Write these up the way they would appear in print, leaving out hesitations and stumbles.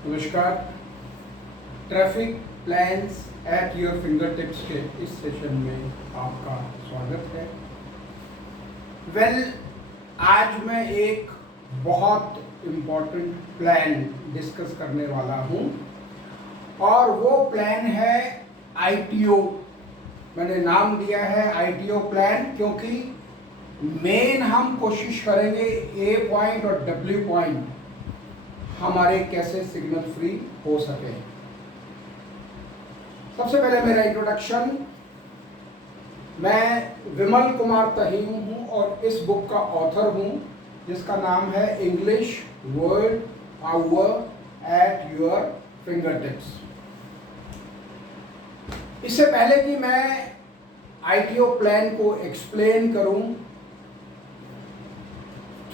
नमस्कार। Traffic plans at your finger tips के इस सेशन में आपका स्वागत है। आज मैं एक बहुत इम्पोर्टेंट प्लान डिस्कस करने वाला हूँ और वो प्लान है ITO। मैंने नाम दिया है ITO प्लान क्योंकि मेन हम कोशिश करेंगे A पॉइंट और W पॉइंट हमारे कैसे सिग्नल फ्री हो सके। सबसे पहले मेरा इंट्रोडक्शन। मैं विमल कुमार तहीम हूं और इस बुक का ऑथर हूं जिसका नाम है English word power at your finger tips. इससे पहले कि मैं ITO प्लान को एक्सप्लेन करूं,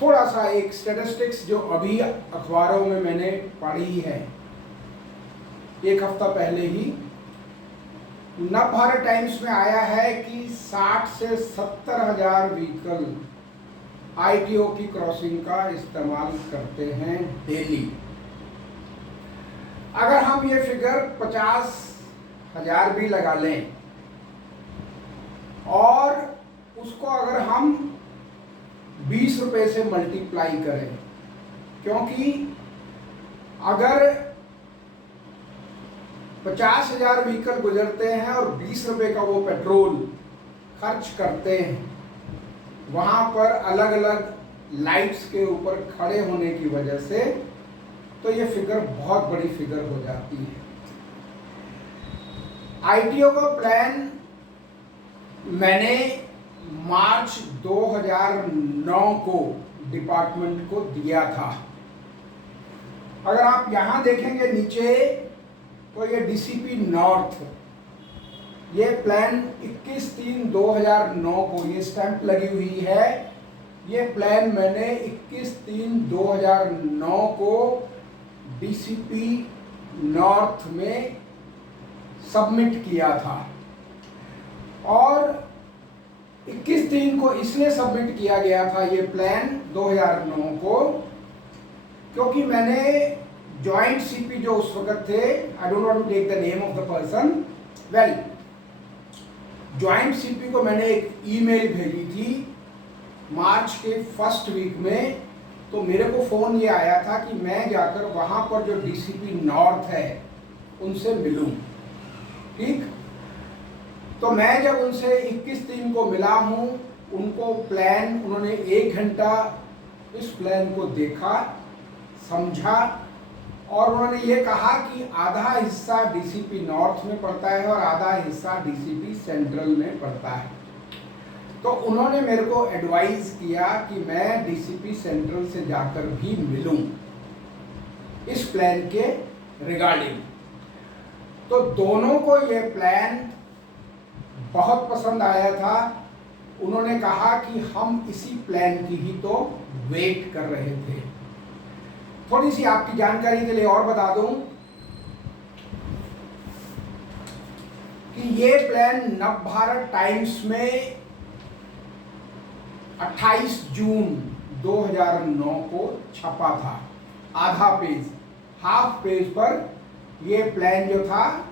थोड़ा सा एक स्टैटिस्टिक्स जो अभी अखबारों में मैंने पढ़ी है एक हफ्ता पहले ही। नवभारत टाइम्स में आया है कि 60 से 70 हजार व्हीकल ITO की क्रॉसिंग का इस्तेमाल करते हैं डेली। अगर हम ये फिगर 50,000 भी लगा लें और उसको अगर हम 20 रुपए से मल्टीप्लाई करें, क्योंकि अगर 50,000 व्हीकल गुजरते हैं और 20 रुपए का वो पेट्रोल खर्च करते हैं, वहां पर अलग अलग लाइट्स के ऊपर खड़े होने की वजह से, तो ये फिगर बहुत बड़ी फिगर हो जाती है। ITO का प्लान मैंने मार्च 2009 को डिपार्टमेंट को दिया था। अगर आप यहां देखेंगे नीचे तो ये DCP नॉर्थ, ये प्लान 21/3/2009 को ये स्टैंप लगी हुई है। ये प्लान मैंने 21/3/2009 को DCP नॉर्थ में सबमिट किया था और 21/3 को इसलिए सबमिट किया गया था ये प्लान 2009 को, क्योंकि मैंने जॉइंट CP जो उस वक्त थे, I don't want to take the name of the person, joint CP को मैंने एक ईमेल भेजी थी मार्च के फर्स्ट वीक में। तो मेरे को फोन ये आया था कि मैं जाकर वहां पर जो DCP नॉर्थ है उनसे मिलूं। ठीक, तो मैं जब उनसे 21/3 को मिला हूं, उनको प्लान, उन्होंने 1 घंटा इस प्लान को देखा, समझा और उन्होंने ये कहा कि आधा हिस्सा DCP नॉर्थ में पड़ता है और आधा हिस्सा DCP सेंट्रल में पड़ता है। तो उन्होंने मेरे को एडवाइस किया कि मैं DCP सेंट्रल से जाकर भी मिलूं इस प्लान के रिगार्डिंग। तो दोनों को ये प्लान बहुत पसंद आया था। उन्होंने कहा कि हम इसी प्लान की ही तो वेट कर रहे थे। थोड़ी सी आपकी जानकारी के लिए और बता दूं कि ये प्लान नवभारत टाइम्स में 28 जून 2009 को छपा था। आधा पेज, हाफ पेज पर ये प्लान जो था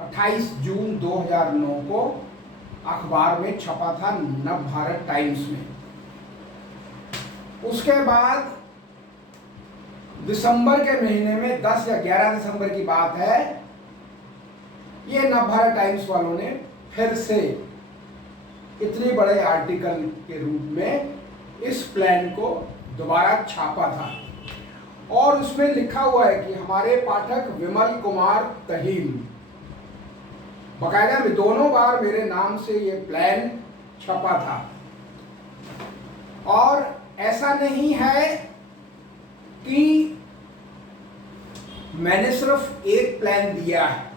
28 जून 2009 को अखबार में छपा था, नवभारत टाइम्स में। उसके बाद दिसंबर के महीने में 10 या 11 दिसंबर की बात है, ये नवभारत टाइम्स वालों ने फिर से इतने बड़े आर्टिकल के रूप में इस प्लान को दोबारा छापा था और उसमें लिखा हुआ है कि हमारे पाठक विमल कुमार तहीम, बकायदा में दोनों बार मेरे नाम से ये प्लान छपा था। और ऐसा नहीं है कि मैंने सिर्फ एक प्लान दिया है,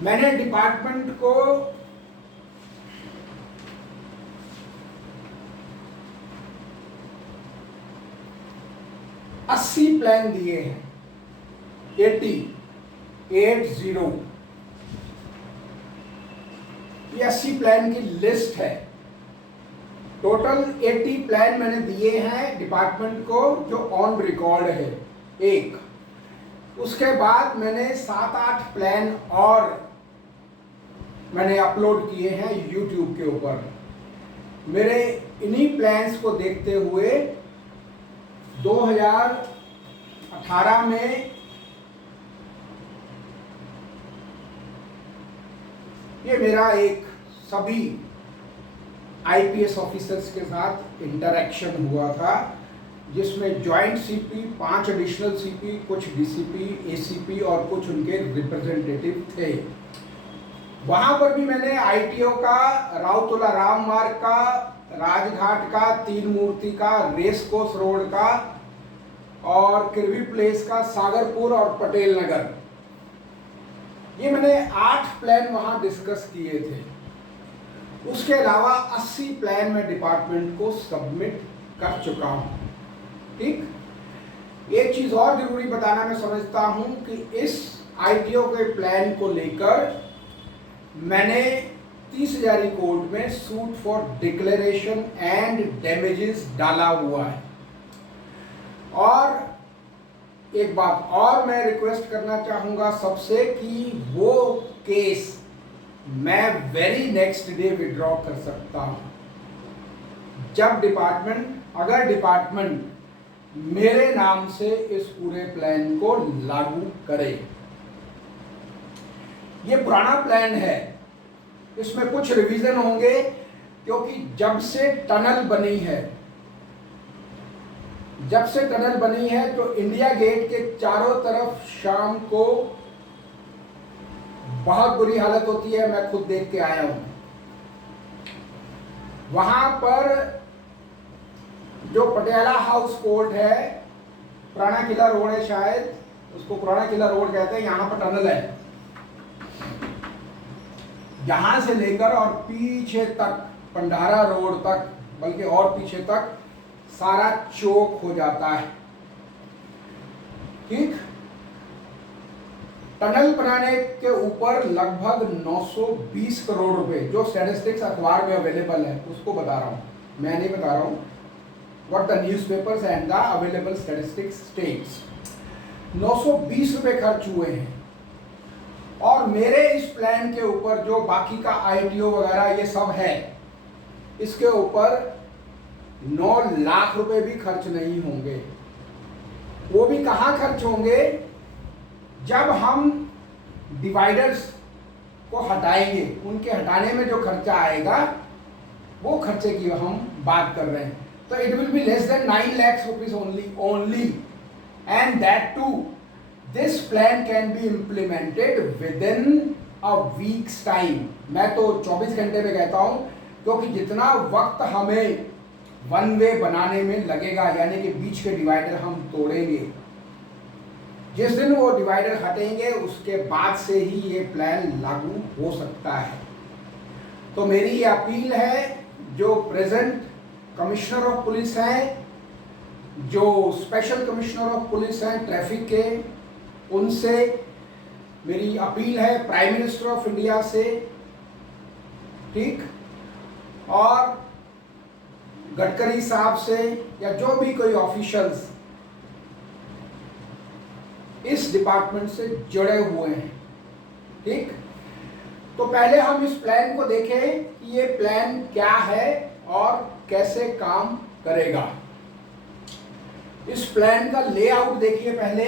मैंने डिपार्टमेंट को अस्सी प्लान दिए हैं। 80 ये 80 प्लान की लिस्ट है। टोटल 80 प्लान मैंने दिए हैं डिपार्टमेंट को जो ऑन रिकॉर्ड है। एक। उसके बाद मैंने 7-8 प्लान और मैंने अपलोड किए हैं YouTube के ऊपर। मेरे इन्हीं प्लान्स को देखते हुए 2018 में ये मेरा एक सभी आईपीएस ऑफिसर्स के साथ इंटरेक्शन हुआ था, जिसमें जॉइंट सीपी, 5 एडिशनल सीपी, कुछ डीसीपी, एसीपी और कुछ उनके रिप्रेजेंटेटिव थे। वहां पर भी मैंने आईटीओ का, राउतुला राम मार्ग का, राजघाट का, तीन मूर्ति का, रेस कोर्स रोड का और किरवी प्लेस का, सागरपुर और पटेल नगर, ये मैंने 8 प्लान वहां डिस्कस किए थे। उसके अलावा 80 प्लान मैं डिपार्टमेंट को सबमिट कर चुका हूं। ठीक, एक चीज और जरूरी बताना मैं समझता हूं कि इस आईटीओ के प्लान को लेकर मैंने 30,000 कोर्ट में suit for declaration and damages डाला हुआ है। और एक बात और मैं रिक्वेस्ट करना चाहूंगा सबसे कि वो केस मैं वेरी नेक्स्ट डे विड्रॉ कर सकता हूं, जब अगर डिपार्टमेंट मेरे नाम से इस पूरे प्लान को लागू करे। ये पुराना प्लान है, इसमें कुछ रिवीजन होंगे, क्योंकि जब से टनल बनी है तो इंडिया गेट के चारों तरफ शाम को बहुत बुरी हालत होती है। मैं खुद देख के आया हूं। वहां पर जो पटियाला हाउस कोर्ट है, पुराना किला रोड है, शायद उसको पुराना किला रोड कहते हैं, यहां पर टनल है। यहां से लेकर और पीछे तक पंडारा रोड तक, बल्कि और पीछे तक सारा चौक हो जाता है। ठीक, टनल बनाने के ऊपर लगभग 920 करोड़ रुपए, जो स्टैटिस्टिक्स अखबार में अवेलेबल है उसको बता रहा हूं, मैं नहीं बता रहा हूं, what the newspapers and the available statistics states. 920 रुपए खर्च हुए हैं। और मेरे इस प्लान के ऊपर जो बाकी का आईटीओ वगैरह ये सब है, इसके ऊपर 9 लाख रुपए भी खर्च नहीं होंगे। वो भी कहां खर्च होंगे? जब हम डिवाइडर्स को हटाएंगे, उनके हटाने में जो खर्चा आएगा, वो खर्चे की हम बात कर रहे हैं। तो it will be less than 9 lakhs rupees only, and that too this plan can be implemented within a week's time। मैं तो 24 घंटे में कहता हूं, क्योंकि जितना वक्त हमें वन वे बनाने में लगेगा, यानी कि बीच के डिवाइडर हम तोड़ेंगे, जिस दिन वो डिवाइडर हटेंगे उसके बाद से ही ये प्लान लागू हो सकता है। तो मेरी ये अपील है, जो प्रेजेंट कमिश्नर ऑफ पुलिस हैं, जो स्पेशल कमिश्नर ऑफ पुलिस हैं ट्रैफिक के, उनसे मेरी अपील है, प्राइम मिनिस्टर ऑफ इंडिया से, ठीक, और गडकरी साहब से, या जो भी कोई ऑफिशियल्स इस डिपार्टमेंट से जुड़े हुए हैं। ठीक, तो पहले हम इस प्लान को देखें कि ये प्लान क्या है और कैसे काम करेगा। इस प्लान का लेआउट देखिए पहले।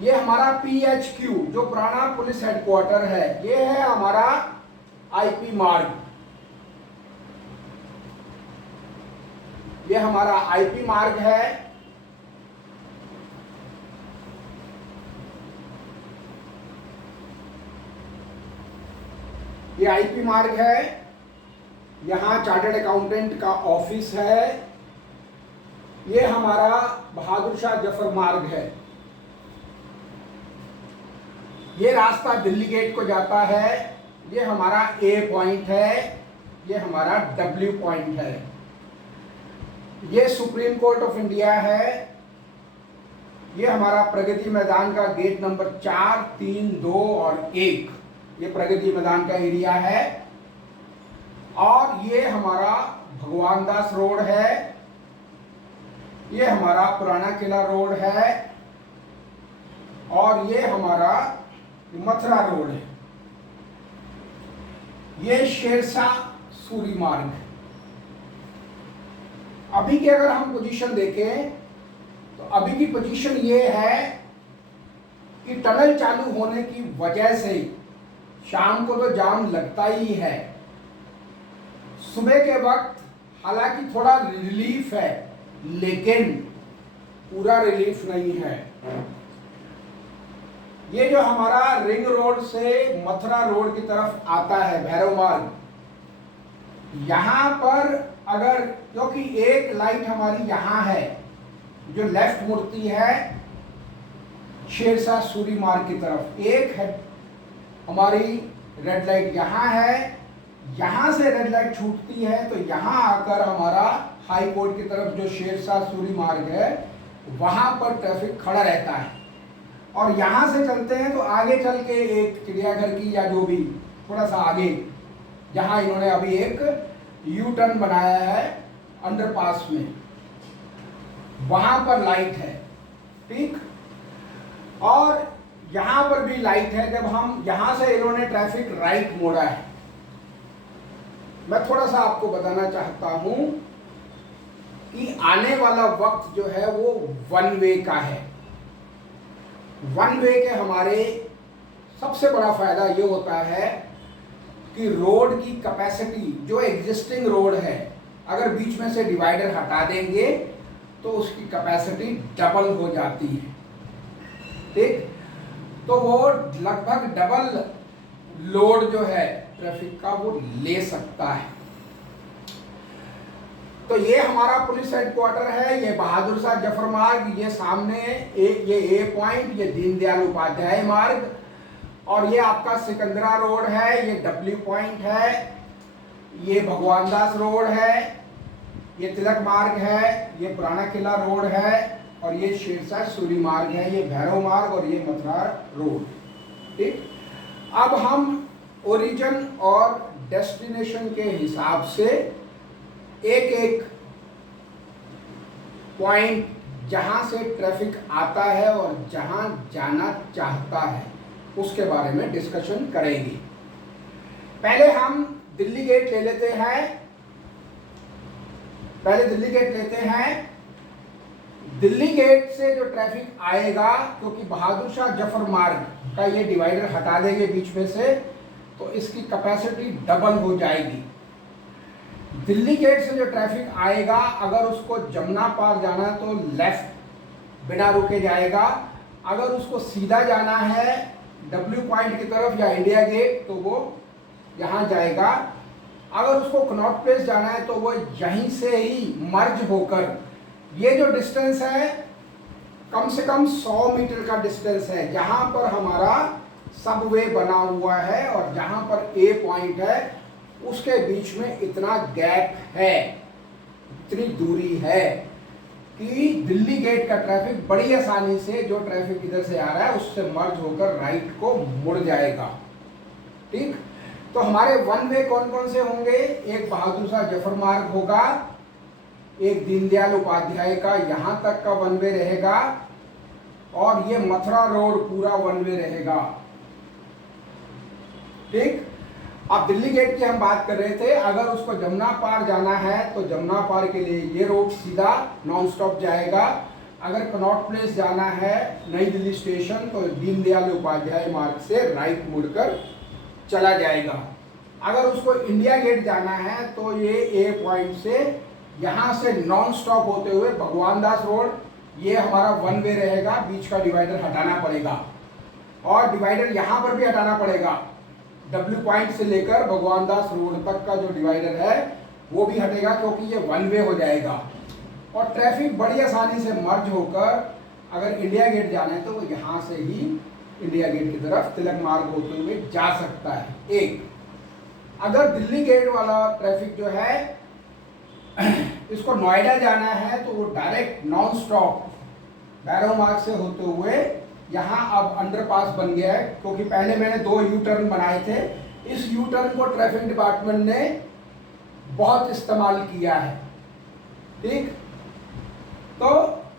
ये हमारा PHQ, जो पुराना पुलिस हेडक्वार्टर है, ये है हमारा आईपी मार्ग। ये हमारा आईपी मार्ग है। ये आईपी मार्ग है। यहाँ चार्टर्ड अकाउंटेंट का ऑफिस है। ये हमारा बहादुर शाह जफर मार्ग है। ये रास्ता दिल्ली गेट को जाता है। ये हमारा A पॉइंट है। ये हमारा W पॉइंट है। ये सुप्रीम कोर्ट ऑफ इंडिया है। ये हमारा प्रगति मैदान का गेट नंबर 4, 3, 2 और 1, ये प्रगति मैदान का एरिया है। और ये हमारा भगवान दास रोड है। ये हमारा पुराना किला रोड है और ये हमारा मथुरा रोड है। ये शेरशाह सूरी मार्ग। अभी की अगर हम पोजीशन देखें तो अभी की पोजीशन ये है कि टनल चालू होने की वजह से शाम को तो जाम लगता ही है। सुबह के वक्त हालांकि थोड़ा रिलीफ है, लेकिन पूरा रिलीफ नहीं है। ये जो हमारा रिंग रोड से मथुरा रोड की तरफ आता है भैरव मार्ग, यहां पर अगर, क्योंकि एक लाइट हमारी यहां है जो लेफ्ट मुड़ती है शेरशाह सूरी मार्ग की तरफ, एक है हमारी रेड लाइट यहां है, यहां से रेड लाइट छूटती है तो यहां आकर हमारा हाई कोर्ट की तरफ जो शेरशाह सूरी मार्ग है वहां पर ट्रैफिक खड़ा रहता है। और यहां से चलते हैं तो आगे चल के एक चिड़ियाघर की या जो भी थोड़ा सा आगे, जहां इन्होंने अभी एक यू टर्न बनाया है अंडरपास में, वहां पर लाइट है, ठीक। और यहां पर भी लाइट है। जब हम यहां से इन्होंने ट्रैफिक राइट मोड़ा है, मैं थोड़ा सा आपको बताना चाहता हूं कि आने वाला वक्त जो है वो वन वे का है। वन वे के हमारे सबसे बड़ा फायदा ये होता है कि रोड की कैपेसिटी, जो एग्जिस्टिंग रोड है, अगर बीच में से डिवाइडर हटा देंगे तो उसकी कैपेसिटी डबल हो जाती है, ठीक। तो वो लगभग डबल लोड जो है ट्रैफिक का वो ले सकता है। तो ये हमारा पुलिस हेडक्वार्टर है, ये बहादुर शाह जफर मार्ग, ये सामने ये ए पॉइंट, ये दीनदयाल उपाध्याय मार्ग, और ये आपका सिकंदरा रोड है, ये डब्ल्यू पॉइंट है, ये भगवान दास रोड है, ये तिलक मार्ग है, ये पुराना किला रोड है, और ये शेरशाह सूरी मार्ग है, ये भैरव मार्ग और ये मथुरा रोड, ठीक। अब हम ओरिजिन और डेस्टिनेशन के हिसाब से एक एक पॉइंट जहां से ट्रैफिक आता है और जहां जाना चाहता है उसके बारे में डिस्कशन करेंगे। पहले हम दिल्ली गेट ले लेते हैं। दिल्ली गेट से जो ट्रैफिक आएगा, क्योंकि बहादुर शाह जफर मार्ग का ये डिवाइडर हटा देंगे बीच में से, तो इसकी कैपेसिटी डबल हो जाएगी। दिल्ली गेट से जो ट्रैफिक आएगा, अगर उसको जमुना पार जाना है तो लेफ्ट बिना रुके जाएगा, अगर उसको सीधा जाना है डब्ल्यू पॉइंट की तरफ या इंडिया गेट तो वो यहाँ जाएगा, अगर उसको कनॉट प्लेस जाना है तो वो यहीं से ही मर्ज होकर, ये जो डिस्टेंस है कम से कम 100 मीटर का डिस्टेंस है, जहां पर हमारा सबवे बना हुआ है और जहां पर ए पॉइंट है उसके बीच में इतना गैप है, इतनी दूरी है कि दिल्ली गेट का ट्रैफिक बड़ी आसानी से, जो ट्रैफिक इधर से आ रहा है उससे मर्ज होकर राइट को मुड़ जाएगा, ठीक। तो हमारे वन वे कौन कौन से होंगे? एक बहादुर शाह जफर मार्ग होगा, एक दीनदयाल उपाध्याय का यहां तक का वन वे रहेगा, और ये मथुरा रोड पूरा वन वे रहेगा, ठीक। अब दिल्ली गेट की हम बात कर रहे थे, अगर उसको जमुना पार जाना है तो जमुना पार के लिए ये रोड सीधा नॉन स्टॉप जाएगा, अगर कनॉट प्लेस जाना है नई दिल्ली स्टेशन तो दीनदयाल उपाध्याय मार्ग से राइट मुड़कर चला जाएगा, अगर उसको इंडिया गेट जाना है तो ये ए पॉइंट से यहाँ से नॉन स्टॉप होते हुए भगवान दास रोड, ये हमारा वन वे रहेगा, बीच का डिवाइडर हटाना पड़ेगा, और डिवाइडर यहाँ पर भी हटाना पड़ेगा, डब्ल्यू पॉइंट से लेकर भगवान दास रोड तक का जो डिवाइडर है वो भी हटेगा, क्योंकि ये वन वे हो जाएगा, और ट्रैफिक बड़ी आसानी से मर्ज होकर अगर इंडिया गेट जाना है तो वो यहाँ से ही इंडिया गेट की तरफ तिलक मार्ग होते हुए जा सकता है। एक, अगर दिल्ली गेट वाला ट्रैफिक जो है इसको नोएडा जाना है तो वो डायरेक्ट नॉन स्टॉप भैरव मार्ग से होते हुए यहाँ अब अंडरपास बन गया है, क्योंकि पहले मैंने 2 यू टर्न बनाए थे, इस यू टर्न को ट्रैफिक डिपार्टमेंट ने बहुत इस्तेमाल किया है, ठीक। तो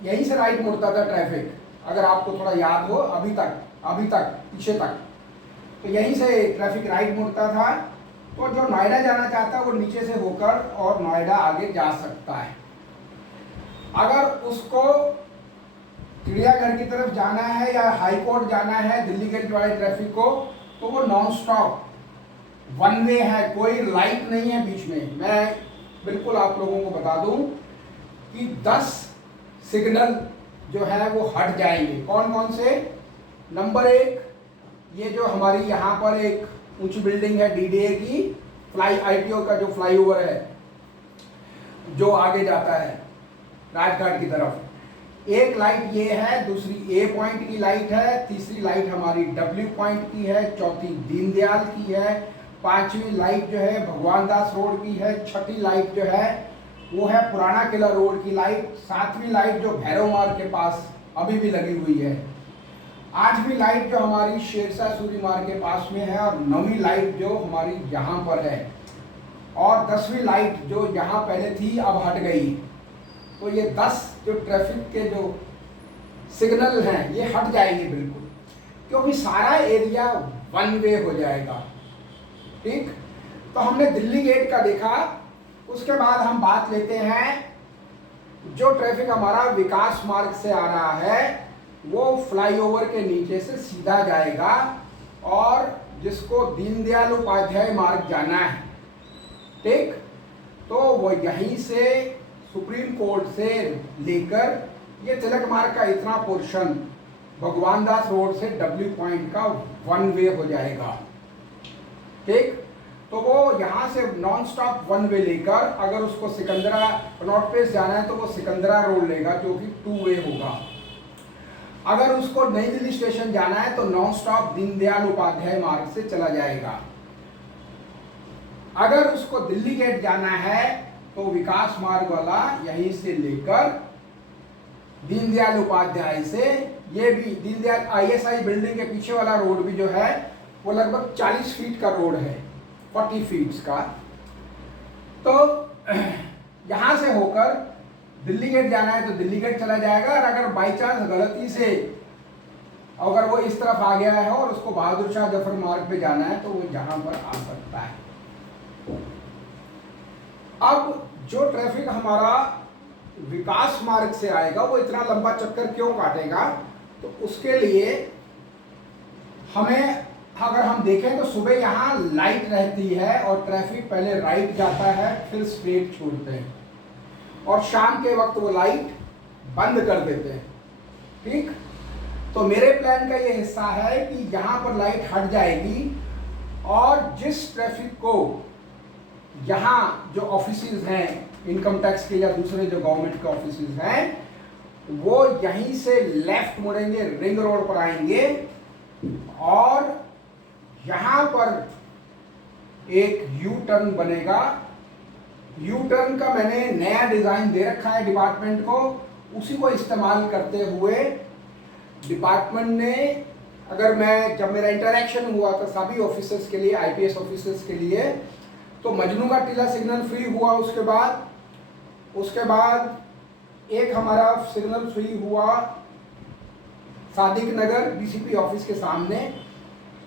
यहीं से राइट मुड़ता था ट्रैफिक, अगर आपको थोड़ा याद हो, अभी तक पीछे तक, तो यहीं से ट्रैफिक राइट मुड़ता था। तो जो नोएडा जाना चाहता है वो नीचे से होकर और नोएडा आगे जा सकता है। अगर उसको चिड़ियाघर की तरफ जाना है या हाई कोर्ट जाना है दिल्ली गेट वाले ट्रैफिक को, तो वो नॉन स्टॉप वन वे है, कोई लाइट नहीं है बीच में। मैं बिल्कुल आप लोगों को बता दूं कि 10 सिग्नल जो है वो हट जाएंगे। कौन कौन से? नंबर 1, ये जो हमारी यहाँ पर एक ऊंची बिल्डिंग है डीडीए की, आईटीओ का जो फ्लाईओवर है जो आगे जाता है राजघाट की तरफ, एक लाइट ये है, दूसरी ए पॉइंट की लाइट है, तीसरी लाइट हमारी डब्ल्यू पॉइंट की है, चौथी दीनदयाल की है, पांचवी लाइट जो है भगवान दास रोड की है, छठी लाइट जो है वो है पुराना किला रोड की लाइट, सातवीं लाइट जो भैरव मार्ग के पास अभी भी लगी हुई है, आठवीं लाइट जो हमारी शेरशाह सूरी मार्ग के पास में है, और 9वीं लाइट जो हमारी यहाँ पर है, और 10वीं लाइट जो यहाँ पहले थी अब हट गई। तो ये 10 जो ट्रैफिक के जो सिग्नल हैं ये हट जाएंगे बिल्कुल, क्योंकि सारा एरिया वन वे हो जाएगा। ठीक, तो हमने दिल्ली गेट का देखा। उसके बाद हम बात लेते हैं जो ट्रैफिक हमारा विकास मार्ग से आ रहा है वो फ्लाईओवर के नीचे से सीधा जाएगा, और जिसको दीनदयाल उपाध्याय मार्ग जाना है, ठीक, तो वो यहीं से सुप्रीम कोर्ट से लेकर ये तिलक मार्ग का इतना पोर्शन भगवान दास रोड से डब्ल्यू पॉइंट का वन वे हो जाएगा। ठीक, तो वो यहाँ से नॉन स्टॉप वन वे लेकर अगर उसको सिकंदरा नॉर्थ पेस जाना है तो वो सिकंदरा रोड लेगा जो कि 2 वे होगा। अगर उसको नई दिल्ली स्टेशन जाना है तो नॉन स्टॉप दीनदयाल उपाध्याय मार्ग से चला जाएगा। अगर उसको दिल्ली गेट जाना है तो विकास मार्ग वाला यहीं से लेकर दीनदयाल उपाध्याय से, ये भी दीनदयाल आईएसआई बिल्डिंग के पीछे वाला रोड भी जो है वो लगभग 40 फीट का रोड है, 40 फीट का। तो यहां से होकर दिल्ली गेट जाना है तो दिल्ली गेट चला जाएगा, और अगर बाई चांस गलती से अगर वो इस तरफ आ गया है और उसको बहादुर शाह जफर मार्ग पे जाना है तो वो यहां पर आ सकता है। अब जो ट्रैफिक हमारा विकास मार्ग से आएगा वो इतना लंबा चक्कर क्यों काटेगा, तो उसके लिए हमें अगर हम देखें तो सुबह यहाँ लाइट रहती है और ट्रैफिक पहले राइट जाता है फिर स्ट्रेट छोड़ते हैं, और शाम के वक्त वो लाइट बंद कर देते हैं। ठीक, तो मेरे प्लान का ये हिस्सा है कि यहाँ पर लाइट हट जाएगी, और जिस ट्रैफिक को यहाँ जो ऑफिसेज हैं इनकम टैक्स के या दूसरे जो गवर्नमेंट के ऑफिसेज हैं वो यहीं से लेफ्ट मुड़ेंगे, रिंग रोड पर आएंगे, और यहाँ पर एक यू टर्न बनेगा। यू टर्न का मैंने नया डिजाइन दे रखा है डिपार्टमेंट को, उसी को इस्तेमाल करते हुए डिपार्टमेंट ने, जब मेरा इंटरेक्शन हुआ था सभी ऑफिसर्स के लिए, आईपीएस ऑफिसर्स के लिए, तो मजनू का टीला सिग्नल फ्री हुआ। उसके बाद एक हमारा सिग्नल फ्री हुआ सादिक नगर डीसीपी ऑफिस के सामने,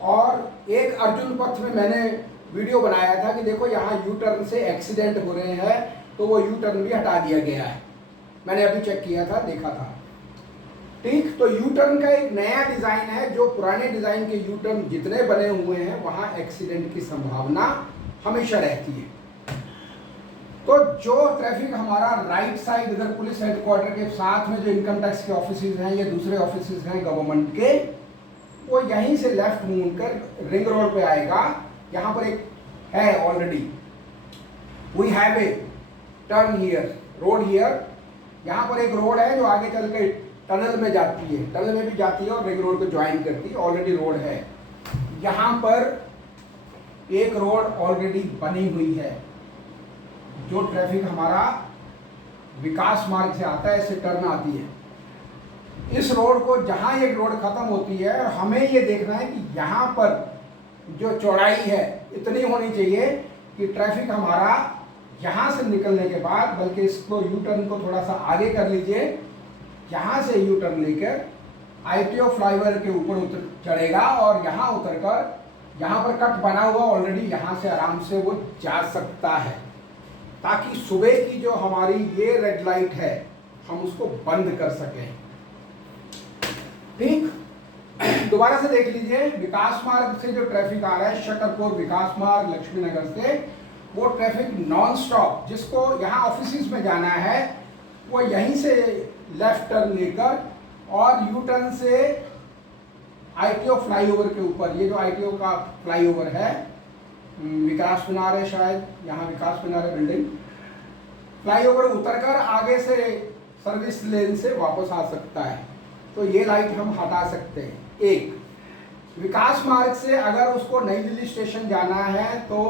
और एक अर्जुन पथ में मैंने वीडियो बनाया था कि देखो यहाँ यू टर्न से एक्सीडेंट हो रहे हैं, तो वो यू टर्न भी हटा दिया गया है। मैंने अभी चेक किया था, देखा था। ठीक, तो यू टर्न का एक नया डिजाइन है, जो पुराने डिजाइन के यू टर्न जितने बने हुए हैं वहां एक्सीडेंट की संभावना हमेशा रहती है। तो जो ट्रैफिक हमारा राइट साइड इधर पुलिस हेडक्वार्टर के साथ में जो इनकम टैक्स के ऑफिसेज हैं या दूसरे ऑफिसेज हैं गवर्नमेंट के, वो यहीं से लेफ्ट मूव कर रिंग रोड पे आएगा। यहाँ पर एक है already, we have a turn here, road here. यहाँ पर एक रोड है जो आगे चल के टनल में जाती है, टनल में भी जाती है और रिंग रोड को ज्वाइन करती है, ऑलरेडी रोड है। यहाँ पर एक रोड ऑलरेडी बनी हुई है, जो ट्रैफिक हमारा विकास मार्ग से आता है, इससे टर्न आती है। इस रोड को जहां ये रोड खत्म होती है, हमें ये देखना है कि यहाँ पर जो चौड़ाई है इतनी होनी चाहिए कि ट्रैफिक हमारा यहाँ से निकलने के बाद, बल्कि इसको यू टर्न को थोड़ा सा आगे कर लीजिए, यहाँ से यू टर्न लेकर ITO फ्लाईओवर के ऊपर उतर चढ़ेगा और यहाँ उतरकर, यहाँ पर कट बना हुआ ऑलरेडी, यहाँ से आराम से वो जा सकता है, ताकि सुबह की जो हमारी ये रेड लाइट है हम उसको बंद कर सकें। ठीक, दोबारा से देख लीजिए, विकास मार्ग से जो ट्रैफिक आ रहा है, शकरपुर, विकास मार्ग, लक्ष्मी नगर से, वो ट्रैफिक नॉन स्टॉप, जिसको यहाँ ऑफिस में जाना है, वो यहीं से लेफ्ट टर्न लेकर और यू टर्न से ITO फ्लाईओवर के ऊपर, ये जो ITO का फ्लाईओवर है, विकास मीनार है शायद, यहाँ विकास मीनार है बिल्डिंग, फ्लाईओवर उतरकर आगे से सर्विस लेन से वापस आ सकता है। तो ये लाइट हम हटा सकते हैं। एक, विकास मार्ग से अगर उसको नई दिल्ली स्टेशन जाना है तो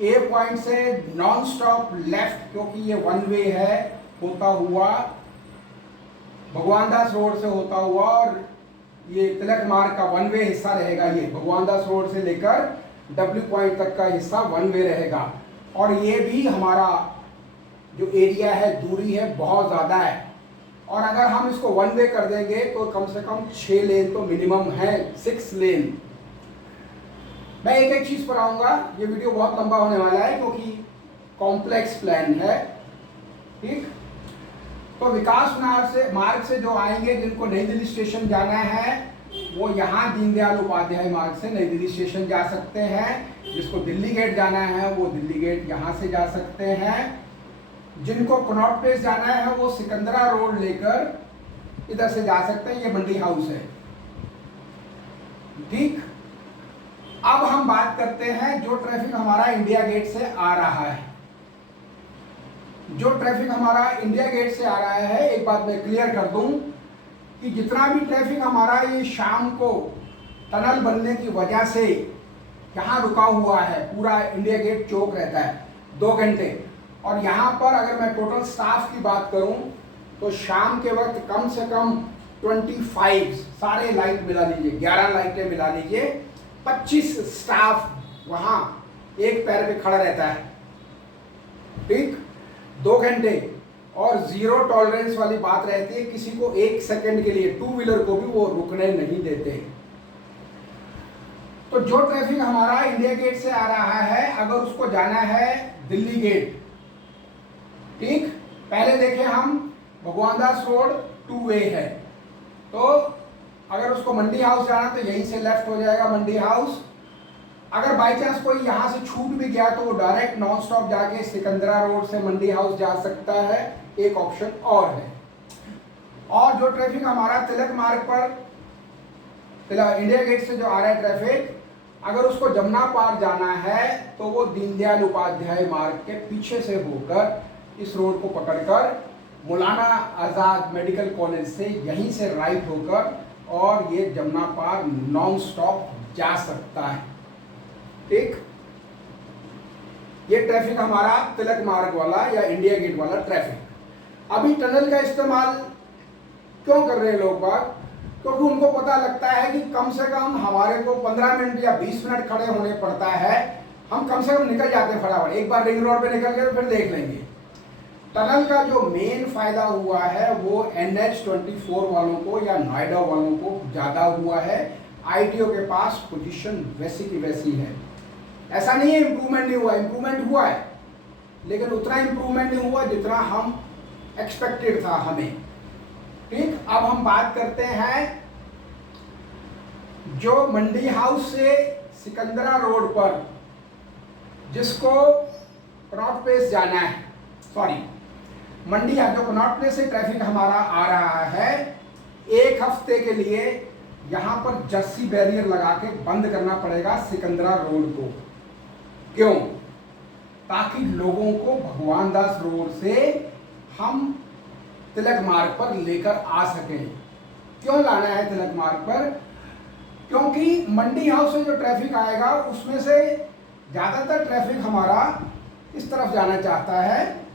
ए पॉइंट से नॉन स्टॉप लेफ्ट, क्योंकि ये वन वे है, होता हुआ भगवान दास रोड से होता हुआ, और ये तिलक मार्ग का वन वे हिस्सा रहेगा, ये भगवान दास रोड से लेकर W पॉइंट तक का हिस्सा वन वे रहेगा। और ये भी हमारा जो एरिया है, दूरी है, बहुत ज़्यादा है, और अगर हम इसको वन वे कर देंगे तो कम से कम 6 लेन तो मिनिमम है, 6 लेन। मैं एक एक चीज़ पर आऊँगा, ये वीडियो बहुत लंबा होने वाला है क्योंकि कॉम्प्लेक्स प्लान है। ठीक, तो विकास मार्ग से जो आएंगे, जिनको नई दिल्ली स्टेशन जाना है, वो यहाँ दीनदयाल उपाध्याय मार्ग से नई दिल्ली स्टेशन जा सकते हैं। जिसको दिल्ली गेट जाना है वो दिल्ली गेट यहाँ से जा सकते हैं। जिनको कनॉट प्लेस जाना है वो सिकंदरा रोड लेकर इधर से जा सकते हैं, ये मंडी हाउस है। ठीक, अब हम बात करते हैं जो ट्रैफिक हमारा इंडिया गेट से आ रहा है। जो ट्रैफिक हमारा इंडिया गेट से आ रहा है, एक बात मैं क्लियर कर दूं कि जितना भी ट्रैफिक हमारा ये शाम को टनल बनने की वजह से यहाँ रुका हुआ है, पूरा इंडिया गेट चौक रहता है 2 घंटे। और यहाँ पर अगर मैं टोटल स्टाफ की बात करूँ तो शाम के वक्त कम से कम 25 सारे लाइट मिला लीजिए, 11 लाइटें मिला लीजिए, 25 स्टाफ वहाँ एक पैर पे खड़ा रहता है। ठीक, 2 घंटे, और 0 टॉलरेंस वाली बात रहती है, किसी को 1 सेकंड के लिए, 2 व्हीलर को भी वो रुकने नहीं देते। तो जो ट्रैफिक हमारा इंडिया गेट से आ रहा है, अगर उसको जाना है दिल्ली गेट, ठीक, पहले देखें हम भगवान दास रोड 2 वे है, तो अगर उसको मंडी हाउस जाना तो यहीं से लेफ्ट हो जाएगा मंडी हाउस। अगर बाई चांस कोई यहाँ से छूट भी गया तो वो डायरेक्ट नॉन स्टॉप जाके सिकंदरा रोड से मंडी हाउस जा सकता है, एक ऑप्शन और है। और जो ट्रैफिक हमारा तिलक मार्ग पर, इंडिया गेट से जो आ रहा है ट्रैफिक, अगर उसको जमुना पार जाना है तो वो दीनदयाल उपाध्याय मार्ग के पीछे से होकर इस रोड को पकड़कर मौलाना आज़ाद मेडिकल कॉलेज से यहीं से राइट होकर और ये जमुना पार नॉन स्टॉप जा सकता है। ठीक, ये ट्रैफिक हमारा तिलक मार्ग वाला या इंडिया गेट वाला ट्रैफिक। अभी टनल का इस्तेमाल क्यों कर रहे हैं लोग बाग? क्योंकि उनको पता लगता है कि कम से कम हमारे को 15 मिनट या 20 मिनट खड़े होने पड़ता है, हम कम से कम निकल जाते हैं फटाफट, एक बार रिंग रोड पे निकल गए फिर देख लेंगे। टनल का जो मेन फायदा हुआ है वो NH24 वालों को या नोएडा वालों को ज़्यादा हुआ है। ITO के पास पोजीशन वैसी की वैसी है, ऐसा नहीं है इम्प्रूवमेंट नहीं हुआ, इम्प्रूवमेंट हुआ है, लेकिन उतना इम्प्रूवमेंट नहीं हुआ जितना हम एक्सपेक्टेड था हमें। ठीक, अब हम बात करते हैं जो मंडी हाउस से सिकंदरा रोड पर जिसको कनॉट प्लेस जाना है, सॉरी मंडी जो कनॉट प्लेस से ट्रैफिक हमारा आ रहा है, 1 हफ्ते के लिए यहाँ पर जर्सी बैरियर लगा के बंद करना पड़ेगा सिकंदरा रोड को। क्यों? ताकि लोगों को भगवान दास रोड से हम तिलक मार्ग पर लेकर आ सकें। क्यों लाना है तिलक मार्ग पर? क्योंकि मंडी हाउस से जो ट्रैफिक आएगा उसमें से ज़्यादातर ट्रैफिक हमारा इस तरफ जाना चाहता है,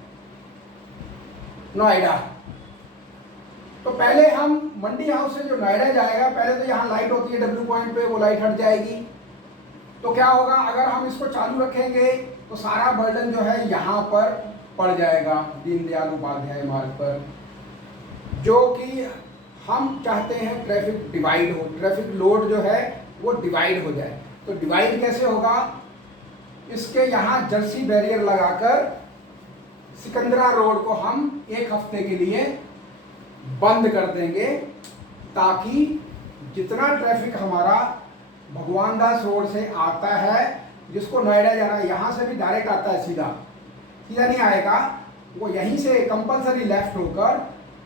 नोएडा। तो पहले हम मंडी हाउस से जो नोएडा जाएगा, पहले तो यहाँ लाइट होती है W पॉइंट पे, वो लाइट हट जाएगी। तो क्या होगा, अगर हम इसको चालू रखेंगे तो सारा बर्डन जो है यहाँ पर पड़ जाएगा दीनदयाल उपाध्याय मार्ग पर, जो कि हम चाहते हैं ट्रैफिक डिवाइड हो, ट्रैफिक लोड जो है वो डिवाइड हो जाए। तो डिवाइड कैसे होगा? इसके यहाँ जर्सी बैरियर लगाकर सिकंदरा रोड को हम एक हफ्ते के लिए बंद कर देंगे, ताकि जितना ट्रैफिक हमारा भगवान दास रोड से आता है, जिसको नोएडा जाना है, यहाँ से भी डायरेक्ट आता है, सीधा सीधा नहीं आएगा, वो यहीं से कंपलसरी लेफ्ट होकर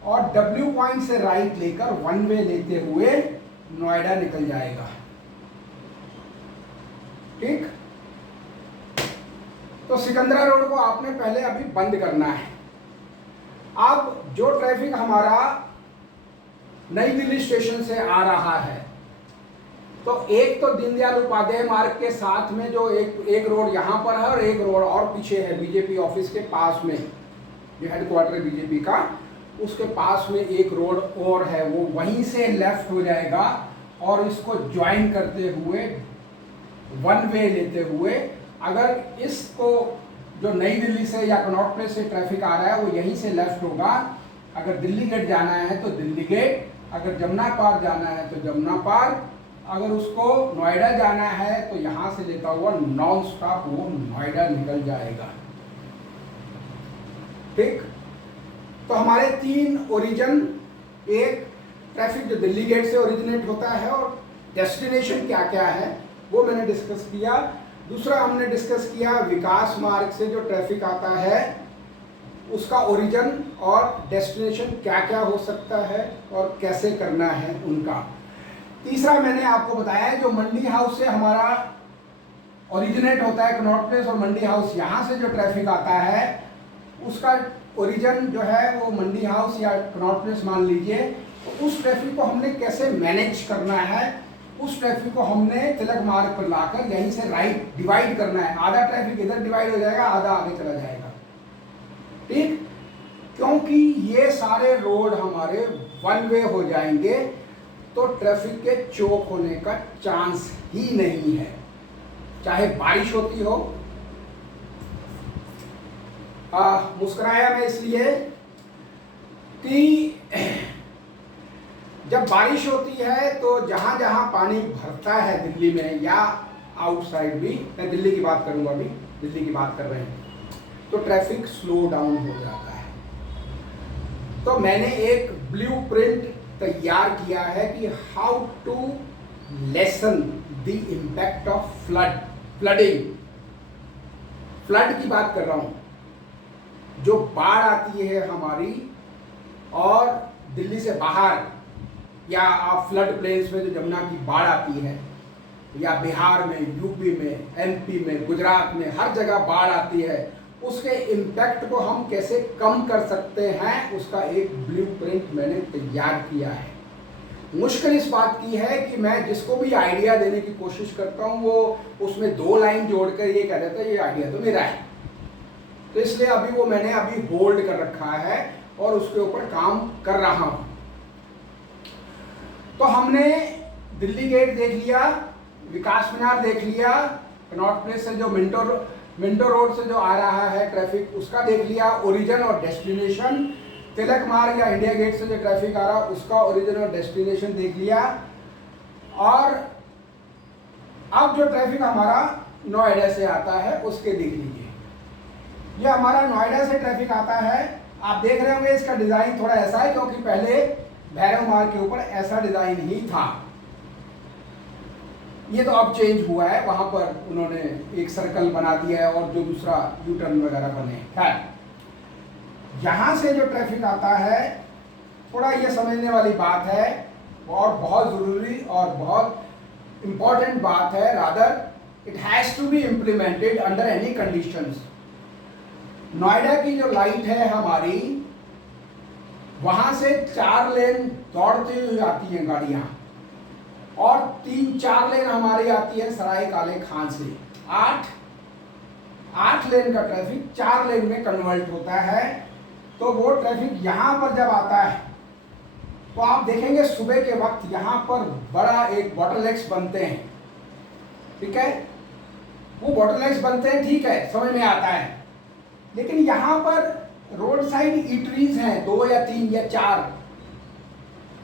और W पॉइंट से राइट लेकर वन वे लेते हुए नोएडा निकल जाएगा। ठीक, तो सिकंदरा रोड को आपने पहले अभी बंद करना है। अब जो ट्रैफिक हमारा नई दिल्ली स्टेशन से आ रहा है, तो एक तो दीनदयाल उपाध्याय मार्ग के साथ में जो एक रोड यहाँ पर है और एक रोड और पीछे है बीजेपी ऑफिस के पास में, जो हेडक्वार्टर बीजेपी का, उसके पास में एक रोड और है, वो वहीं से लेफ्ट हो जाएगा और इसको ज्वाइन करते हुए वन वे लेते हुए, अगर इसको जो नई दिल्ली से या कनॉट प्लेस से ट्रैफिक आ रहा है वो यहीं से लेफ्ट होगा। अगर दिल्ली गेट जाना है तो दिल्ली गेट, अगर जमुना पार जाना है तो जमुना पार, अगर उसको नोएडा जाना है तो यहाँ से लेता हुआ नॉन स्टॉप वो नोएडा निकल जाएगा। ठीक, तो हमारे तीन ओरिजिन, एक ट्रैफिक जो दिल्ली गेट से ओरिजिनेट होता है और डेस्टिनेशन क्या क्या है वो मैंने डिस्कस किया। दूसरा हमने डिस्कस किया विकास मार्ग से जो ट्रैफिक आता है उसका ओरिजिन और डेस्टिनेशन क्या क्या हो सकता है और कैसे करना है उनका। तीसरा मैंने आपको बताया जो मंडी हाउस से हमारा ओरिजिनेट होता है कनॉट प्लेस और मंडी हाउस, यहाँ से जो ट्रैफिक आता है उसका ओरिजिन जो है वो मंडी हाउस या कनॉट प्लेस मान लीजिए। तो उस ट्रैफिक को हमने कैसे मैनेज करना है, उस ट्रैफिक को हमने तिलक मार्ग पर लाकर यहीं से राइट डिवाइड करना है। आधा ट्रैफिक इधर डिवाइड हो जाएगा, आधा आगे चला जाएगा। ठीक, क्योंकि ये सारे रोड हमारे वन वे हो जाएंगे तो ट्रैफिक के चौक होने का चांस ही नहीं है, चाहे बारिश होती हो। मुस्कुराया मैं इसलिए कि जब बारिश होती है तो जहां जहां पानी भरता है दिल्ली में या आउटसाइड भी, मैं दिल्ली की बात करूंगा, अभी दिल्ली की बात कर रहे हैं, तो ट्रैफिक स्लो डाउन हो जाता है। तो मैंने एक ब्लूप्रिंट तैयार किया है कि how to lessen the impact of flooding. Flood की बात कर रहा हूं, जो बाढ़ आती है हमारी और दिल्ली से बाहर, या आप फ्लड प्लेन्स में जो जमुना की बाढ़ आती है, या बिहार में, यूपी में, एमपी में, गुजरात में, हर जगह बाढ़ आती है, उसके इम्पैक्ट को हम कैसे कम कर सकते हैं उसका एक ब्लूप्रिंट मैंने तैयार किया है। मुश्किल इस बात की है कि मैं जिसको भी आइडिया देने की कोशिश करता हूँ वो उसमें दो लाइन जोड़कर ये कह देता है ये आइडिया तो मेरा है, तो इसलिए अभी वो मैंने अभी होल्ड कर रखा है और उसके ऊपर काम कर रहा हूँ। तो हमने दिल्ली गेट देख लिया, विकास मीनार देख लिया, कनॉट प्लेस से जो मिंटो रोड से जो आ रहा है ट्रैफिक उसका देख लिया, ओरिजिन और डेस्टिनेशन। तिलक मार्ग या इंडिया गेट से जो ट्रैफिक आ रहा है उसका ओरिजिन और डेस्टिनेशन देख लिया। और अब जो ट्रैफिक हमारा नोएडा से आता है उसके देख लीजिए। ये हमारा नोएडा से ट्रैफिक आता है, आप देख रहे होंगे इसका डिज़ाइन थोड़ा ऐसा है क्योंकि पहले भैरव मार्ग के ऊपर ऐसा डिज़ाइन ही था, ये तो अब चेंज हुआ है, वहां पर उन्होंने एक सर्कल बना दिया है और जो दूसरा यू टर्न वगैरह बने है। यहाँ से जो ट्रैफिक आता है थोड़ा ये समझने वाली बात है और बहुत ज़रूरी और बहुत इम्पॉर्टेंट बात है, rather it has to be implemented under any conditions. Noida की जो लाइट है हमारी, वहाँ से 4 लेन दौड़ती हुई आती हैं गाड़ियाँ और 3-4 लेन हमारी आती है सराय काले खान से। 8 लेन का ट्रैफिक 4 लेन में कन्वर्ट होता है। तो वो ट्रैफिक यहाँ पर जब आता है तो आप देखेंगे सुबह के वक्त यहाँ पर बड़ा एक बॉटलनेक्स बनते हैं, ठीक है। वो बॉटलनेक्स बनते हैं, ठीक है, समझ में आता है। लेकिन यहाँ पर रोड साइड ईटरीज हैं 2 या 3 या 4,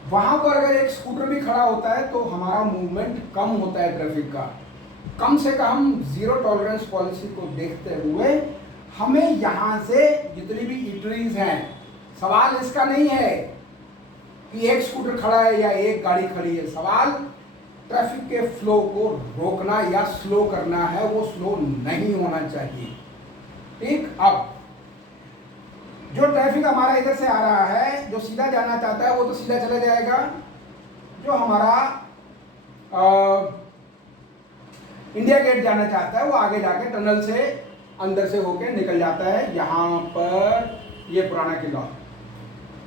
वहां पर अगर एक स्कूटर भी खड़ा होता है तो हमारा मूवमेंट कम होता है ट्रैफिक का। कम से कम जीरो टॉलरेंस पॉलिसी को देखते हुए हमें यहाँ से जितनी भी ईटरीज हैं, सवाल इसका नहीं है कि एक स्कूटर खड़ा है या एक गाड़ी खड़ी है, सवाल ट्रैफिक के फ्लो को रोकना या स्लो करना है, वो स्लो नहीं होना चाहिए। ठीक, अब जो ट्रैफिक हमारा इधर से आ रहा है, जो सीधा जाना चाहता है वो तो सीधा चला जाएगा, जो हमारा इंडिया गेट जाना चाहता है वो आगे जाके टनल से अंदर से होके निकल जाता है। यहाँ पर ये पुराना किला,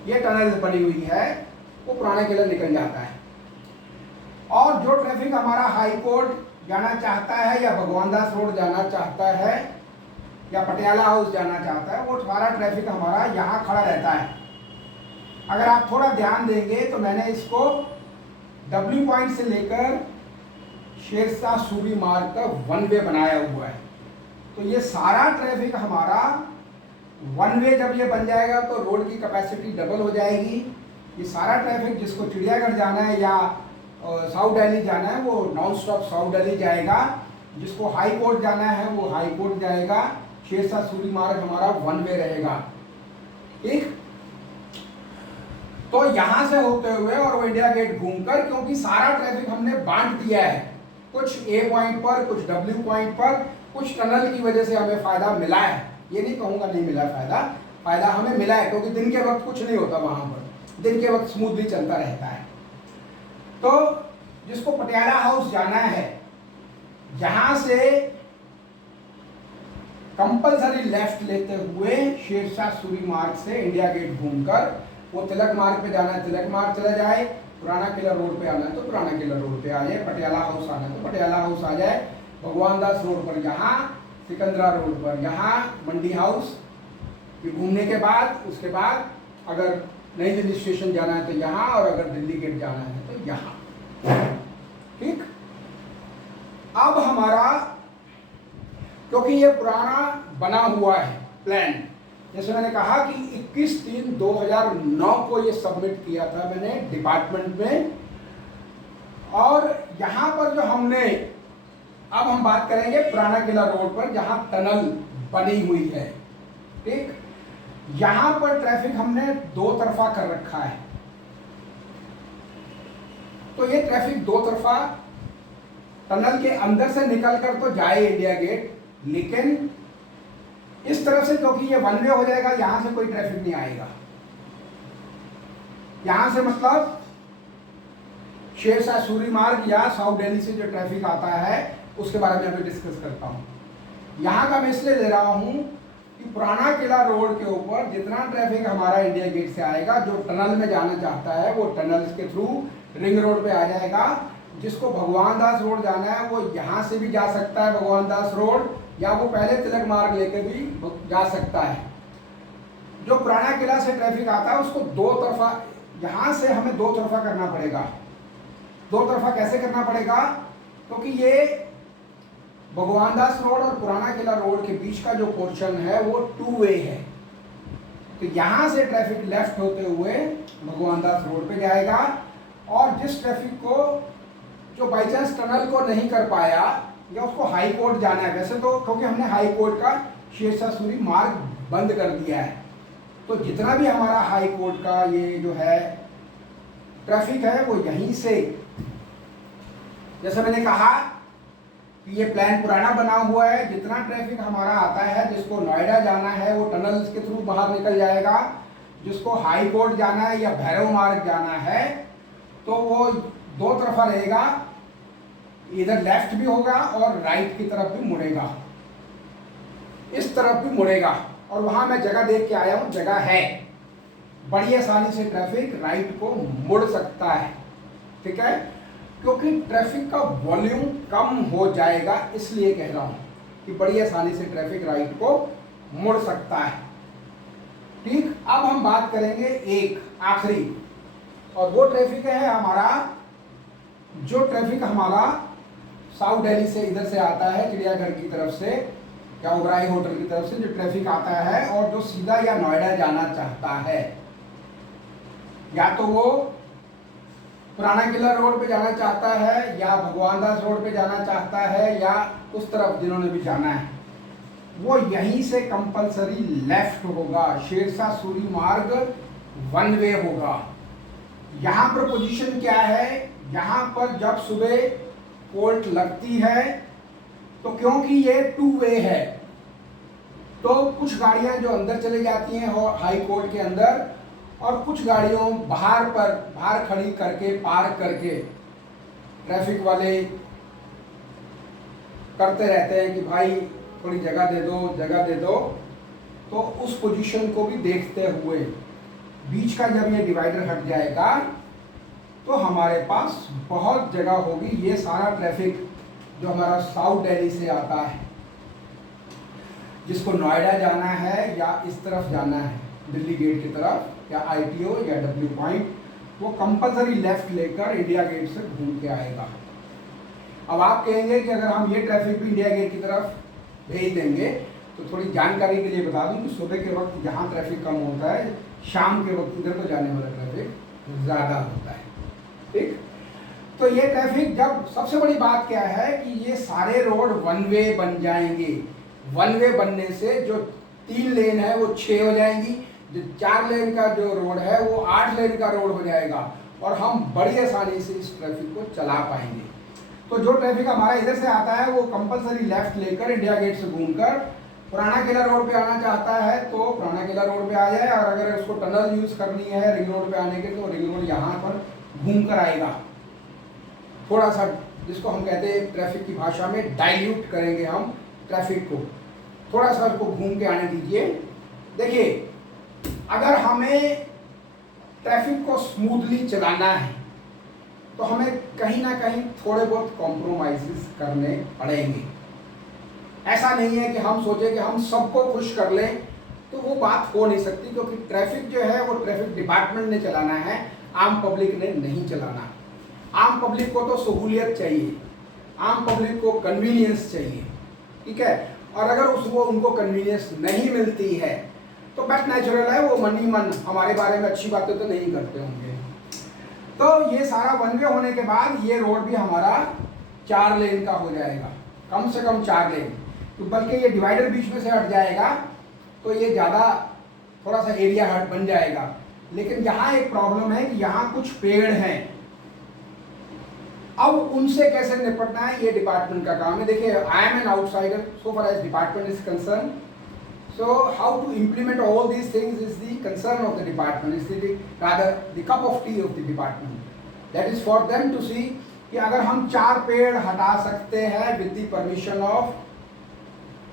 ये टनल बनी हुई है, वो पुराना किला निकल जाता है। और जो ट्रैफिक हमारा हाई कोर्ट जाना चाहता है या भगवान दास रोड जाना चाहता है या पटियाला हाउस जाना चाहता है, वो सारा ट्रैफिक हमारा यहाँ खड़ा रहता है। अगर आप थोड़ा ध्यान देंगे तो मैंने इसको W पॉइंट से लेकर शेरशाह सूरी मार्ग का वन वे बनाया हुआ है। तो ये सारा ट्रैफिक हमारा वन वे जब ये बन जाएगा तो रोड की कैपेसिटी डबल हो जाएगी। ये सारा ट्रैफिक जिसको चिड़ियाघर जाना है या साउथ दिल्ली जाना है वो नॉन स्टॉप साउथ दिल्ली जाएगा, जिसको हाई कोर्ट जाना है वो हाई कोर्ट जाएगा। शेरशाह सूरी मार्ग हमारा वन वे रहेगा। ठीक, तो यहां से होते हुए और वो इंडिया गेट घूमकर, क्योंकि सारा ट्रैफिक हमने बांट दिया है, कुछ ए पॉइंट पर, कुछ डब्ल्यू पॉइंट पर, कुछ टनल की वजह से हमें फायदा मिला है। ये नहीं कहूंगा नहीं मिला फायदा हमें मिला है, क्योंकि दिन के वक्त कुछ नहीं होता वहां पर, दिन के वक्त स्मूथली चलता रहता है। तो जिसको पटियाला हाउस जाना है, यहां से कंपलसरी लेफ्ट लेते हुए शेरशाह सूरी मार्ग से इंडिया गेट घूमकर वो तिलक मार्ग पे जाना है, तिलक मार्ग चला जाए, पुराना किला रोड पे आना है तो पुराना किला रोड पे आ जाए, पटियाला हाउस आना है तो पटियाला हाउस आ जाए, भगवान दास रोड पर यहाँ, सिकंदरा रोड पर यहाँ, मंडी हाउस ये घूमने के बाद, उसके बाद अगर नई दिल्ली स्टेशन जाना है तो यहाँ, और अगर दिल्ली गेट जाना है तो यहाँ। ठीक, अब हमारा, क्योंकि ये पुराना बना हुआ है प्लान, जैसे मैंने कहा कि 21/3/2009 को ये सबमिट किया था मैंने डिपार्टमेंट में, और यहाँ पर जो हमने, अब हम बात करेंगे पुराना किला रोड पर जहाँ टनल बनी हुई है। ठीक, यहाँ पर ट्रैफिक हमने दो तरफा कर रखा है। तो ये ट्रैफिक दो तरफा टनल के अंदर से निकलकर तो जाए इंडिया गेट, लेकिन इस तरफ से, क्योंकि ये वन वे हो जाएगा, यहां से कोई ट्रैफिक नहीं आएगा। यहां से मतलब शेरशाह सूरी मार्ग या साउथ दिल्ली से जो ट्रैफिक आता है उसके बारे में अभी डिस्कस करता हूं। यहां का मैं इसलिए ले रहा हूं कि पुराना किला रोड के ऊपर जितना ट्रैफिक हमारा इंडिया गेट से आएगा, जो टनल में जाना चाहता है वो टनल के थ्रू रिंग रोड पे आ जाएगा। जिसको भगवान दास रोड जाना है वो यहां से भी जा सकता है भगवान दास रोड, या वो पहले तिलक मार्ग लेकर भी जा सकता है। जो पुराना किला से ट्रैफिक आता है उसको दो तरफा, यहां से हमें दो तरफा करना पड़ेगा। दो तरफा कैसे करना पड़ेगा? क्योंकि ये भगवान दास रोड और पुराना किला रोड के बीच का जो पोर्शन है वो 2 वे है। तो यहां से ट्रैफिक लेफ्ट होते हुए भगवान दास रोड पे जाएगा, और जिस ट्रैफिक को जो बाई चांस टनल को नहीं कर पाया या उसको हाई कोर्ट जाना है, वैसे तो क्योंकि हमने हाई कोर्ट का शेरशाह सूरी मार्ग बंद कर दिया है, तो जितना भी हमारा हाई कोर्ट का ये जो है ट्रैफिक है वो यहीं से, जैसे मैंने कहा कि ये प्लान पुराना बना हुआ है, जितना ट्रैफिक हमारा आता है, जिसको नोएडा जाना है वो टनल के थ्रू बाहर निकल जाएगा, जिसको हाई कोर्ट जाना है या भैरव मार्ग जाना है तो वो दो तरफा रहेगा, इधर लेफ्ट भी होगा और राइट की तरफ भी मुड़ेगा, इस तरफ भी मुड़ेगा। और वहां मैं जगह देख के आया हूं, जगह है, बड़ी आसानी से ट्रैफिक राइट को मुड़ सकता है। ठीक है, क्योंकि ट्रैफिक का वॉल्यूम कम हो जाएगा, इसलिए कह रहा हूं कि बड़ी आसानी से ट्रैफिक राइट को मुड़ सकता है। ठीक, अब हम बात करेंगे एक आखिरी, और वो ट्रैफिक है हमारा, जो ट्रैफिक हमारा साउथ दिल्ली से इधर से आता है चिड़ियाघर की तरफ से या ओबराई होटल की तरफ से जो ट्रैफिक आता है और जो सीधा या नोएडा जाना चाहता है, या तो वो पुराना किला रोड पे जाना चाहता है या भगवान दास रोड पे जाना चाहता है या उस तरफ जिन्होंने भी जाना है, वो यहीं से कंपलसरी लेफ्ट होगा। शेरशाह सूरी मार्ग वन वे होगा। यहाँ पर पोजीशन क्या है, यहाँ पर जब सुबह कोर्ट लगती है तो क्योंकि ये टू वे है तो कुछ गाड़ियां जो अंदर चले जाती हैं हाई कोर्ट के अंदर और कुछ गाड़ियों बाहर खड़ी करके पार्क करके ट्रैफिक वाले करते रहते हैं कि भाई थोड़ी जगह दे दो। तो उस पोजीशन को भी देखते हुए बीच का जब ये डिवाइडर हट जाएगा तो हमारे पास बहुत जगह होगी। ये सारा ट्रैफिक जो हमारा साउथ दिल्ली से आता है, जिसको नोएडा जाना है या इस तरफ जाना है दिल्ली गेट की तरफ या ITO या W पॉइंट, वो कंपलसरी लेफ्ट लेकर इंडिया गेट से घूम के आएगा। अब आप कहेंगे कि अगर हम ये ट्रैफिक भी इंडिया गेट की तरफ भेज देंगे तो थोड़ी जानकारी के लिए बता दूं कि सुबह के वक्त जहाँ ट्रैफिक कम होता है, शाम के वक्त इधर को जाने वाला ट्रैफिक ज़्यादा होता है। ठीक, तो ये ट्रैफिक जब सबसे बड़ी बात क्या है कि ये सारे रोड वन वे बन जाएंगे। वन वे बनने से जो 3 लेन है वो 6 हो जाएंगी, जो 4 लेन का जो रोड है वो 8 लेन का रोड हो जाएगा और हम बड़ी आसानी से इस ट्रैफिक को चला पाएंगे। तो जो ट्रैफिक हमारा इधर से आता है वो कंपलसरी लेफ्ट लेकर इंडिया गेट से घूमकर पुराना किला रोड पे आना चाहता है तो पुराना किला रोड पे आ जाए, और अगर उसको टनल यूज करनी है रिंग रोड पे आने के तो रिंग रोड यहाँ पर घूम कर आएगा। थोड़ा सा जिसको हम कहते हैं ट्रैफिक की भाषा में डाइल्यूट करेंगे हम ट्रैफिक को, थोड़ा सा उसको घूम के आने दीजिए। देखिए, अगर हमें ट्रैफिक को स्मूथली चलाना है तो हमें कहीं ना कहीं थोड़े बहुत कॉम्प्रोमाइज़ करने पड़ेंगे। ऐसा नहीं है कि हम सोचें कि हम सबको खुश कर लें, तो वो बात हो नहीं सकती, क्योंकि ट्रैफिक जो है वो ट्रैफिक डिपार्टमेंट ने चलाना है, आम पब्लिक ने नहीं चलाना। आम पब्लिक को तो सहूलियत चाहिए, आम पब्लिक को कन्वीनियंस चाहिए, ठीक है। और अगर उसको उनको कन्वीनियंस नहीं मिलती है तो बस नेचुरल है वो मन ही मन हमारे बारे में अच्छी बातें तो नहीं करते होंगे। तो ये सारा वन वे होने के बाद ये रोड भी हमारा 4 लेन का हो जाएगा, कम से कम 4 लेन, तो बल्कि ये डिवाइडर बीच में से हट जाएगा तो ये ज़्यादा थोड़ा सा एरिया हट बन जाएगा। लेकिन यहाँ एक प्रॉब्लम है कि यहाँ कुछ पेड़ हैं, अब उनसे कैसे निपटना है ये डिपार्टमेंट का काम है। देखिए, I am an outsider so far as department is concerned, so how to implement all these things is the concern of the department, is rather the cup of tea of the department. That is for them to see कि अगर हम 4 पेड़ हटा सकते हैं with the permission of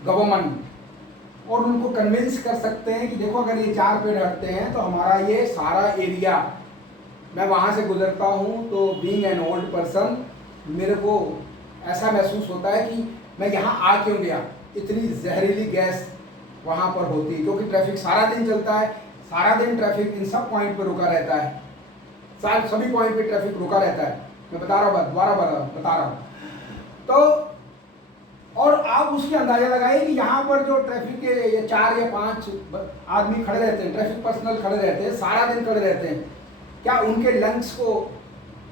government और उनको convince कर सकते हैं कि देखो अगर ये 4 पेड़ हटते हैं तो हमारा ये सारा एरिया, मैं वहाँ से गुजरता हूँ तो बीइंग एन ओल्ड पर्सन मेरे को ऐसा महसूस होता है कि मैं यहाँ आ क्यों गया, इतनी जहरीली गैस वहाँ पर होती है, क्योंकि ट्रैफिक सारा दिन चलता है, सारा दिन ट्रैफिक इन सब पॉइंट पर रुका रहता है, सभी पॉइंट पे ट्रैफिक रुका रहता है। मैं बता रहा हूँ, दोबारा बता रहा हूँ। तो और आप उसकी अंदाजा लगाइए कि यहाँ पर जो ट्रैफिक के ये 4 या 5 आदमी खड़े रहते हैं, ट्रैफिक पर्सनल खड़े रहते हैं, सारा दिन खड़े रहते हैं, क्या उनके लंग्स को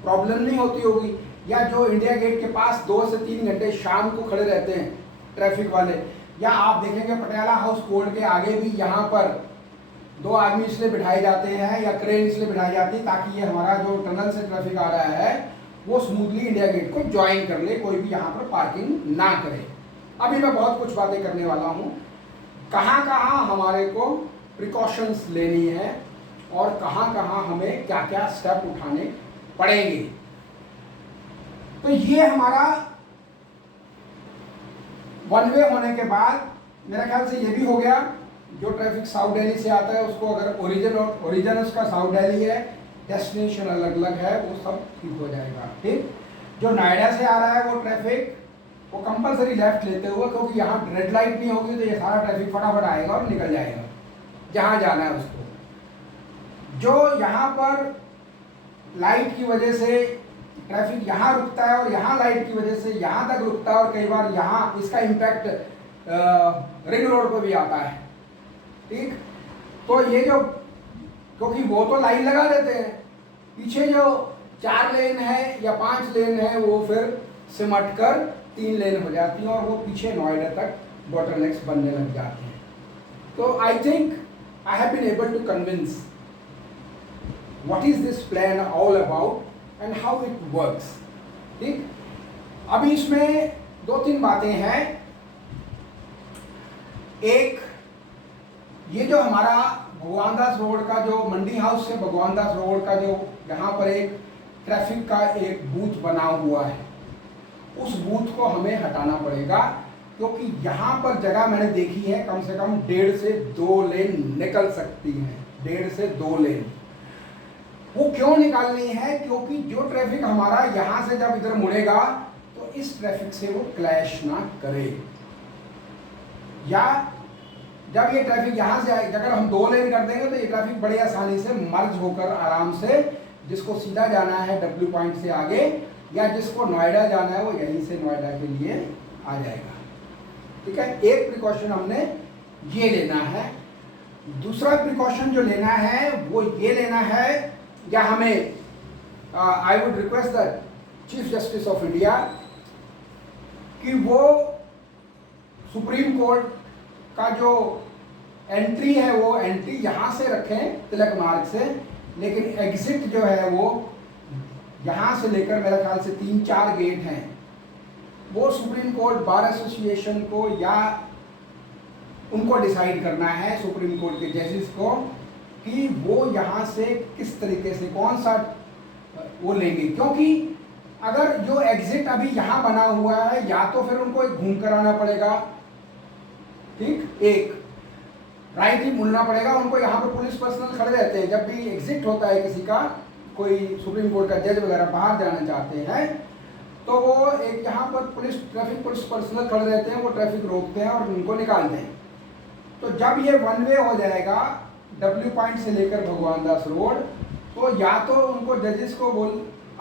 प्रॉब्लम नहीं होती होगी? या जो इंडिया गेट के पास 2 से 3 घंटे शाम को खड़े रहते हैं ट्रैफिक वाले, या आप देखेंगे पटियाला हाउस कोर्ट के आगे भी यहाँ पर 2 आदमी इसलिए बिठाए जाते हैं या क्रेन इसलिए बिठाई जाती है ताकि ये हमारा जो टनल से ट्रैफिक आ रहा है वो स्मूथली इंडिया गेट को ज्वाइन कर ले, कोई भी यहाँ पर पार्किंग ना करे। अभी मैं बहुत कुछ बातें करने वाला हूँ, कहाँ कहाँ हमारे को प्रिकॉशंस लेनी है और कहाँ कहाँ हमें क्या क्या स्टेप उठाने पड़ेंगे। तो ये हमारा वन वे होने के बाद मेरे ख्याल से ये भी हो गया। जो ट्रैफिक साउथ दिल्ली से आता है उसको अगर ओरिजिन उसका साउथ दिल्ली है, डेस्टिनेशन अलग अलग है, वो सब ठीक हो जाएगा। ठीक, जो नोएडा से आ रहा है वो ट्रैफिक वो कंपलसरी लेफ्ट लेते हुए, क्योंकि यहाँ रेड लाइट नहीं होगी तो ये सारा ट्रैफिक फटाफट आएगा और निकल जाएगा जहाँ जाना है उसको। जो यहाँ पर लाइट की वजह से ट्रैफिक यहाँ रुकता है और यहाँ लाइट की वजह से यहाँ तक रुकता है, और कई बार यहाँ इसका इम्पैक्ट रिंग रोड पर भी आता है। ठीक, तो ये जो, क्योंकि वो तो लाइन लगा देते हैं, पीछे जो 4 लेन है या 5 लेन है वो फिर सिमट कर 3 लेन हो जाती हैं, और वो पीछे नोएडा तक बोटलनेक्स बनने लग जाते हैं। तो I think I have been able to convince what is this plan all about and how it works. ठीक, अभी इसमें 2-3 बातें हैं। एक, ये जो हमारा भगवान दास रोड का, जो मंडी हाउस से भगवान दास रोड का जो यहाँ पर एक ट्रैफिक का एक बूथ बना हुआ है, उस बूथ को हमें हटाना पड़ेगा, क्योंकि यहाँ पर जगह मैंने देखी है कम से कम 1.5 से 2 लेन निकल सकती हैं। 1.5 से 2 लेन वो क्यों निकालनी है? क्योंकि जो ट्रैफिक हमारा यहाँ से जब इधर मुड़ेगा तो इस ट्रैफिक से वो क्लैश ना करे, या जब ये ट्रैफिक यहाँ से आए, अगर हम 2 लेन कर देंगे तो ये ट्रैफिक बड़ी आसानी से मर्ज होकर आराम से, जिसको सीधा जाना है W पॉइंट से आगे, या जिसको नोएडा जाना है वो यहीं से नोएडा के लिए आ जाएगा। ठीक है, एक प्रिकॉशन हमने ये लेना है। दूसरा प्रिकॉशन जो लेना है वो ये लेना है, या हमें I would request the chief justice of India कि वो सुप्रीम कोर्ट का जो एंट्री है वो एंट्री यहाँ से रखें तिलक मार्ग से, लेकिन एग्जिट जो है वो यहाँ से लेकर मेरे ख्याल से 3-4 गेट हैं, वो सुप्रीम कोर्ट बार एसोसिएशन को या उनको डिसाइड करना है, सुप्रीम कोर्ट के जजेस को, कि वो यहाँ से किस तरीके से कौन सा वो लेंगे। क्योंकि अगर जो एग्जिट अभी यहाँ बना हुआ है, या तो फिर उनको एक घूम कर आना पड़ेगा, ठीक, एक राइट ही मुड़ना पड़ेगा उनको। यहाँ पर पुलिस पर्सनल खड़े रहते हैं जब भी एग्जिट होता है किसी का, कोई सुप्रीम कोर्ट का जज वगैरह बाहर जाना चाहते हैं, तो वो एक यहाँ पर ट्रैफिक पुलिस पर्सनल खड़े रहते हैं, वो ट्रैफिक रोकते हैं और उनको निकालते हैं। तो जब ये 1 वे हो जाएगा W पॉइंट से लेकर भगवान दास रोड, तो या तो उनको जजेस को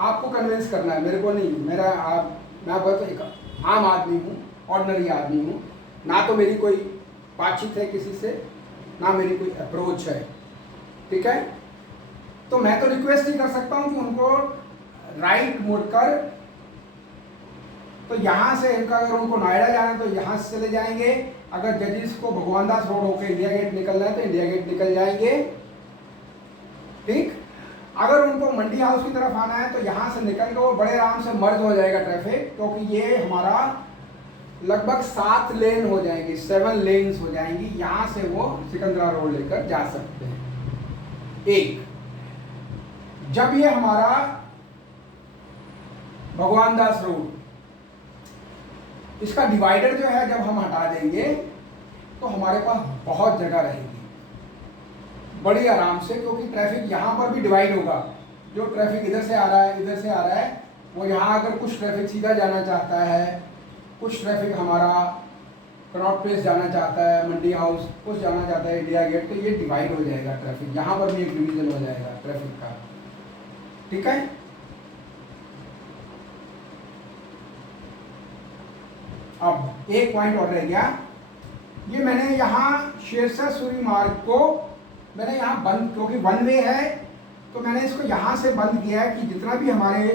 आपको कन्विंस करना है, मेरे को नहीं, मैं बहुत एक आम आदमी हूँ, ऑर्डिनरी आदमी हूँ, ना तो मेरी कोई बातचीत है किसी से, ना मेरी कोई अप्रोच है। ठीक है, तो मैं तो रिक्वेस्ट ही कर सकता हूँ कि उनको राइट मुड़कर, तो यहाँ से इनका अगर उनको नोएडा जाना है तो यहाँ से चले जाएंगे, अगर जजेस को भगवान दास रोड होकर इंडिया गेट निकलना है तो इंडिया गेट निकल जाएंगे। ठीक, अगर उनको मंडी हाउस की तरफ आना है तो यहाँ से निकल कर वो बड़े आराम से मर्ज हो जाएगा ट्रैफिक, क्योंकि ये हमारा लगभग 7 लेन हो जाएंगी, 7 लेन्स हो जाएंगी, यहाँ से वो सिकंदरा रोड लेकर जा सकते हैं। एक, जब ये हमारा भगवान दास रोड, इसका डिवाइडर जो है जब हम हटा देंगे तो हमारे पास बहुत जगह रहेगी बड़ी आराम से, क्योंकि ट्रैफिक यहाँ पर भी डिवाइड होगा। जो ट्रैफिक इधर से आ रहा है, इधर से आ रहा है, वो यहाँ अगर कुछ ट्रैफिक सीधा जाना चाहता है, कुछ ट्रैफिक हमारा कनॉट प्लेस जाना चाहता है, मंडी हाउस, कुछ जाना चाहता है इंडिया गेट, तो ये डिवाइड हो जाएगा ट्रैफिक, यहाँ पर भी एक डिवीजन हो जाएगा ट्रैफिक का। ठीक है, अब एक पॉइंट और रह गया, ये मैंने यहाँ शेरशाह सूरी मार्ग को मैंने यहाँ बंद, क्योंकि 1 वे है तो मैंने इसको यहाँ से बंद किया है कि जितना भी हमारे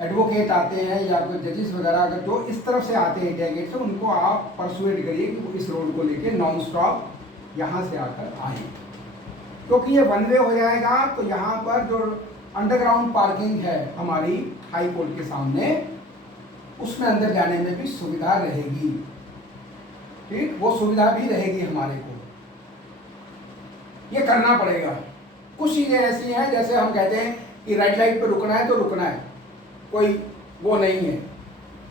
एडवोकेट आते हैं या कोई जजेस वगैरह अगर जो इस तरफ से आते हैं इंडिया गेट से, उनको आप परसुएट करिए कि वो इस रोड को लेके नॉन स्टॉप यहाँ से आकर आए, क्योंकि ये 1 वे हो जाएगा। तो यहाँ पर जो अंडरग्राउंड पार्किंग है हमारी हाई कोर्ट के सामने, उसमें अंदर जाने में भी सुविधा रहेगी। ठीक, वो सुविधा भी रहेगी हमारे को, ये करना पड़ेगा। कुछ चीज़ें ऐसी हैं जैसे हम कहते हैं कि रेड लाइट पे रुकना है तो रुकना है, कोई वो नहीं है,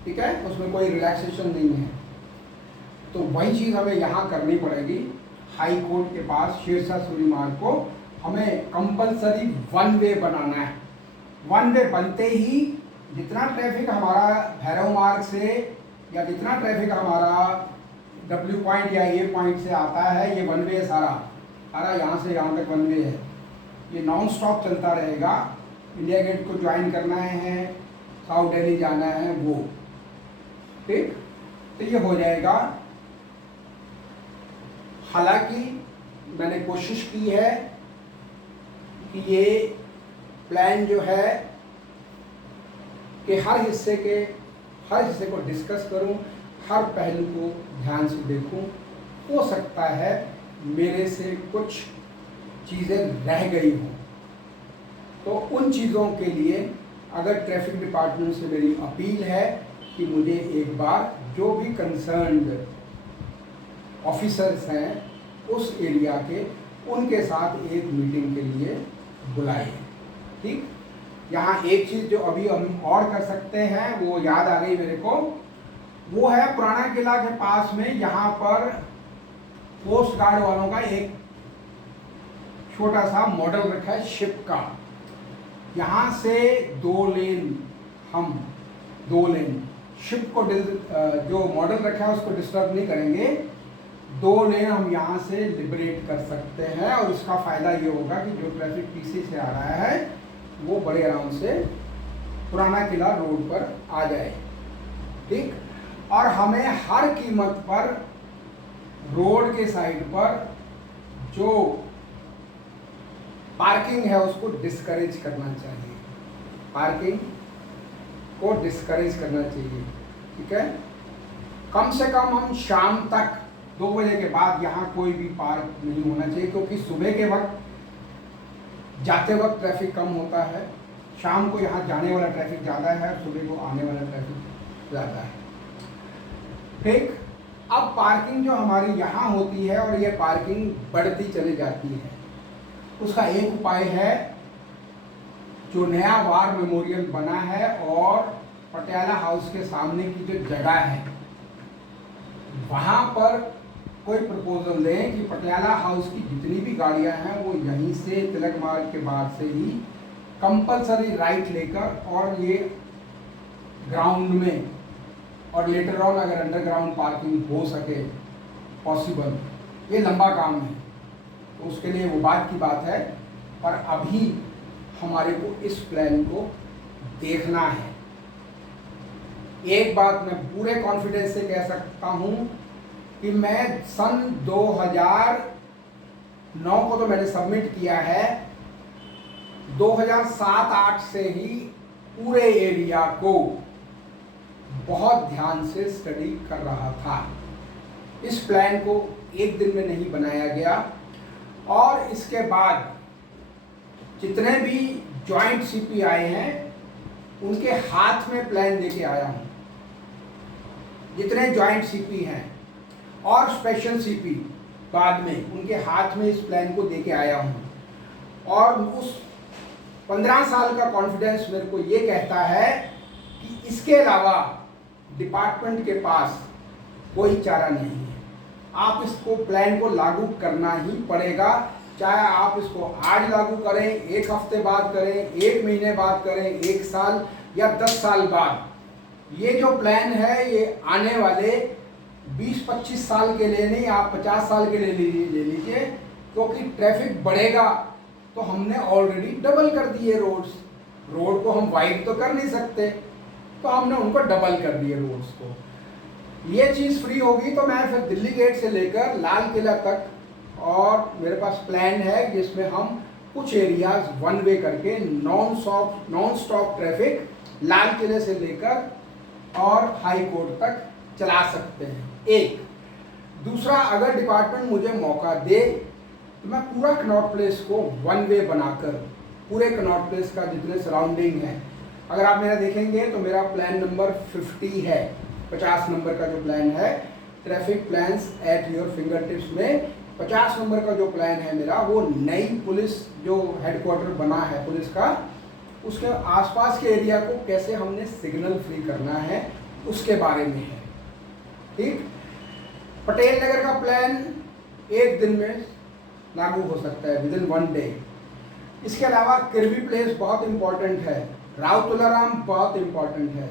ठीक है, उसमें कोई रिलैक्सेशन नहीं है, तो वही चीज़ हमें यहाँ करनी पड़ेगी। हाई कोर्ट के पास शेरशाह सूरी मार्ग को हमें कंपलसरी 1 वे बनाना है। 1 वे बनते ही जितना ट्रैफिक हमारा भैरव मार्ग से या जितना ट्रैफिक हमारा W पॉइंट या A पॉइंट से आता है, ये 1 वे सारा यहाँ से यहाँ तक 1 वे है, ये नॉन स्टॉप चलता रहेगा। इंडिया गेट को ज्वाइन करना है, साउथ दिल्ली जाना है वो, ठीक। तो ये हो जाएगा। हालांकि मैंने कोशिश की है कि ये प्लान जो है कि हर हिस्से को डिस्कस करूं, हर पहलू को ध्यान से देखूं। हो सकता है मेरे से कुछ चीज़ें रह गई हों, तो उन चीज़ों के लिए अगर ट्रैफिक डिपार्टमेंट से मेरी अपील है कि मुझे एक बार जो भी कंसर्न्ड ऑफिसर्स हैं उस एरिया के, उनके साथ एक मीटिंग के लिए बुलाइए, ठीक। यहाँ एक चीज़ जो अभी हम और कर सकते हैं वो याद आ गई मेरे को, वो है पुराना किला के पास में यहाँ पर कोस्ट गार्ड वालों का एक छोटा सा मॉडल रखा है शिप का। यहाँ से दो लेन शिप को जो मॉडल रखा है उसको डिस्टर्ब नहीं करेंगे। 2 लेन हम यहाँ से लिबरेट कर सकते हैं और इसका फ़ायदा ये होगा कि जो ट्रैफिक पीछे से आ रहा है वो बड़े आराम से पुराना किला रोड पर आ जाए, ठीक। और हमें हर कीमत पर रोड के साइड पर जो पार्किंग है उसको डिस्करेज करना चाहिए, पार्किंग को डिस्करेज करना चाहिए, ठीक है। कम से कम हम शाम तक 2 बजे के बाद यहाँ कोई भी पार्क नहीं होना चाहिए, क्योंकि सुबह के वक्त जाते वक्त ट्रैफिक कम होता है, शाम को यहाँ जाने वाला ट्रैफिक ज़्यादा है, सुबह को आने वाला ट्रैफिक ज़्यादा है, ठीक। अब पार्किंग जो हमारी यहाँ होती है और ये पार्किंग बढ़ती चली जाती है, उसका एक उपाय है, जो नया वार मेमोरियल बना है और पटियाला हाउस के सामने की जो जगह है वहाँ पर कोई प्रपोजल दें कि पटियाला हाउस की जितनी भी गाड़ियाँ हैं वो यहीं से तिलक मार्ग के बाद से ही कंपलसरी राइट लेकर और ये ग्राउंड में, और लेटर ऑन अगर अंडरग्राउंड पार्किंग हो सके पॉसिबल, ये लंबा काम है तो उसके लिए वो बात की बात है, पर अभी हमारे को इस प्लान को देखना है। एक बात मैं पूरे कॉन्फिडेंस से कह सकता हूँ कि मैं सन 2009 को तो मैंने सबमिट किया है, 2007-8 से ही पूरे एरिया को बहुत ध्यान से स्टडी कर रहा था। इस प्लान को एक दिन में नहीं बनाया गया और इसके बाद जितने भी जॉइंट सीपी आए हैं उनके हाथ में प्लान देके आया हूँ, जितने जॉइंट सीपी हैं और स्पेशल सीपी बाद में उनके हाथ में इस प्लान को देके आया हूँ। और उस 15 साल का कॉन्फिडेंस मेरे को ये कहता है कि इसके अलावा डिपार्टमेंट के पास कोई चारा नहीं है। आप इसको प्लान को लागू करना ही पड़ेगा, चाहे आप इसको आज लागू करें, 1 हफ्ते बाद करें, 1 महीने बाद करें, 1 साल या 10 साल बाद। ये जो प्लान है ये आने वाले 20-25 साल के लिए नहीं, आप 50 साल के लिए ले लीजिए, क्योंकि ट्रैफिक बढ़ेगा तो हमने ऑलरेडी डबल कर दिए रोड्स। रोड को हम वाइड तो कर नहीं सकते, तो हमने उनको डबल कर दिए रोड्स को। ये चीज़ फ्री होगी तो मैं फिर दिल्ली गेट से लेकर लाल किला तक, और मेरे पास प्लान है जिसमें हम कुछ एरियाज 1 वे करके नॉन स्टॉप ट्रैफिक लाल किले से लेकर और हाई कोर्ट तक चला सकते हैं। एक दूसरा, अगर डिपार्टमेंट मुझे मौका दे तो मैं पूरा कनॉट प्लेस को 1 वे बनाकर, पूरे कनॉट प्लेस का जितने सराउंडिंग है, अगर आप मेरा देखेंगे तो मेरा प्लान नंबर 50 है, 50 नंबर का जो प्लान है traffic plans at your finger tips में 50 नंबर का जो प्लान है मेरा, वो नई पुलिस जो हेडक्वार्टर बना है पुलिस का, उसके आसपास के एरिया को कैसे हमने सिग्नल फ्री करना है उसके बारे में है, ठीक। पटेल नगर का प्लान 1 दिन में लागू हो सकता है, विदिन 1 डे। इसके अलावा किरवी प्लेस बहुत इंपॉर्टेंट है, राव तुलाराम बहुत इंपॉर्टेंट है,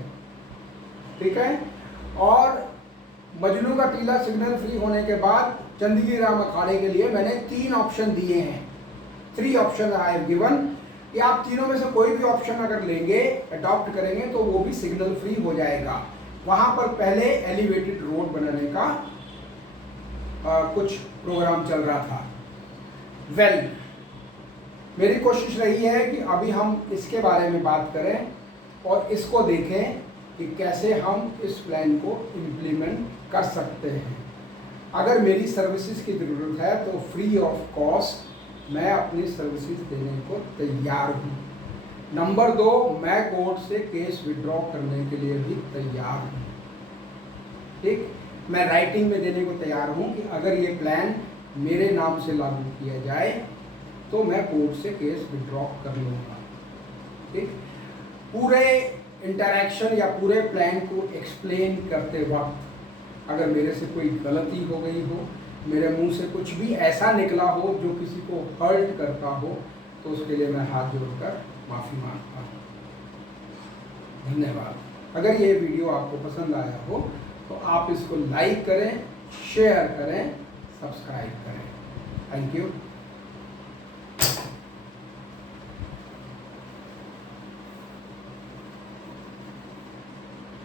ठीक है। और मजनू का टीला सिग्नल फ्री होने के बाद चंदगी राम अखाड़े के लिए मैंने 3 ऑप्शन दिए हैं, 3 ऑप्शन आई हैव गिवन। ये आप तीनों में से कोई भी ऑप्शन अगर लेंगे, अडॉप्ट करेंगे, तो वो भी सिग्नल फ्री हो जाएगा। वहां पर पहले एलिवेटेड रोड बनाने का कुछ प्रोग्राम चल रहा था। मेरी कोशिश रही है कि अभी हम इसके बारे में बात करें और इसको देखें कि कैसे हम इस प्लान को इम्प्लीमेंट कर सकते हैं। अगर मेरी सर्विसेज की ज़रूरत है तो फ्री ऑफ कॉस्ट मैं अपनी सर्विसेज देने को तैयार हूँ। नंबर 2, मैं कोर्ट से केस विड्रॉ करने के लिए भी तैयार हूँ। ठीक, मैं राइटिंग में देने को तैयार हूँ कि अगर ये प्लान मेरे नाम से लागू किया जाए तो मैं कोर्ट से केस विड्रॉ कर लूँगा। ठीक, पूरे इंटरैक्शन या पूरे प्लान को एक्सप्लेन करते वक्त अगर मेरे से कोई गलती हो गई हो, मेरे मुंह से कुछ भी ऐसा निकला हो जो किसी को हर्ट करता हो, तो उसके लिए मैं हाथ जोड़कर माफ़ी मांगता हूँ। धन्यवाद। अगर ये वीडियो आपको पसंद आया हो तो आप इसको लाइक करें, शेयर करें, सब्सक्राइब करें। Thank you.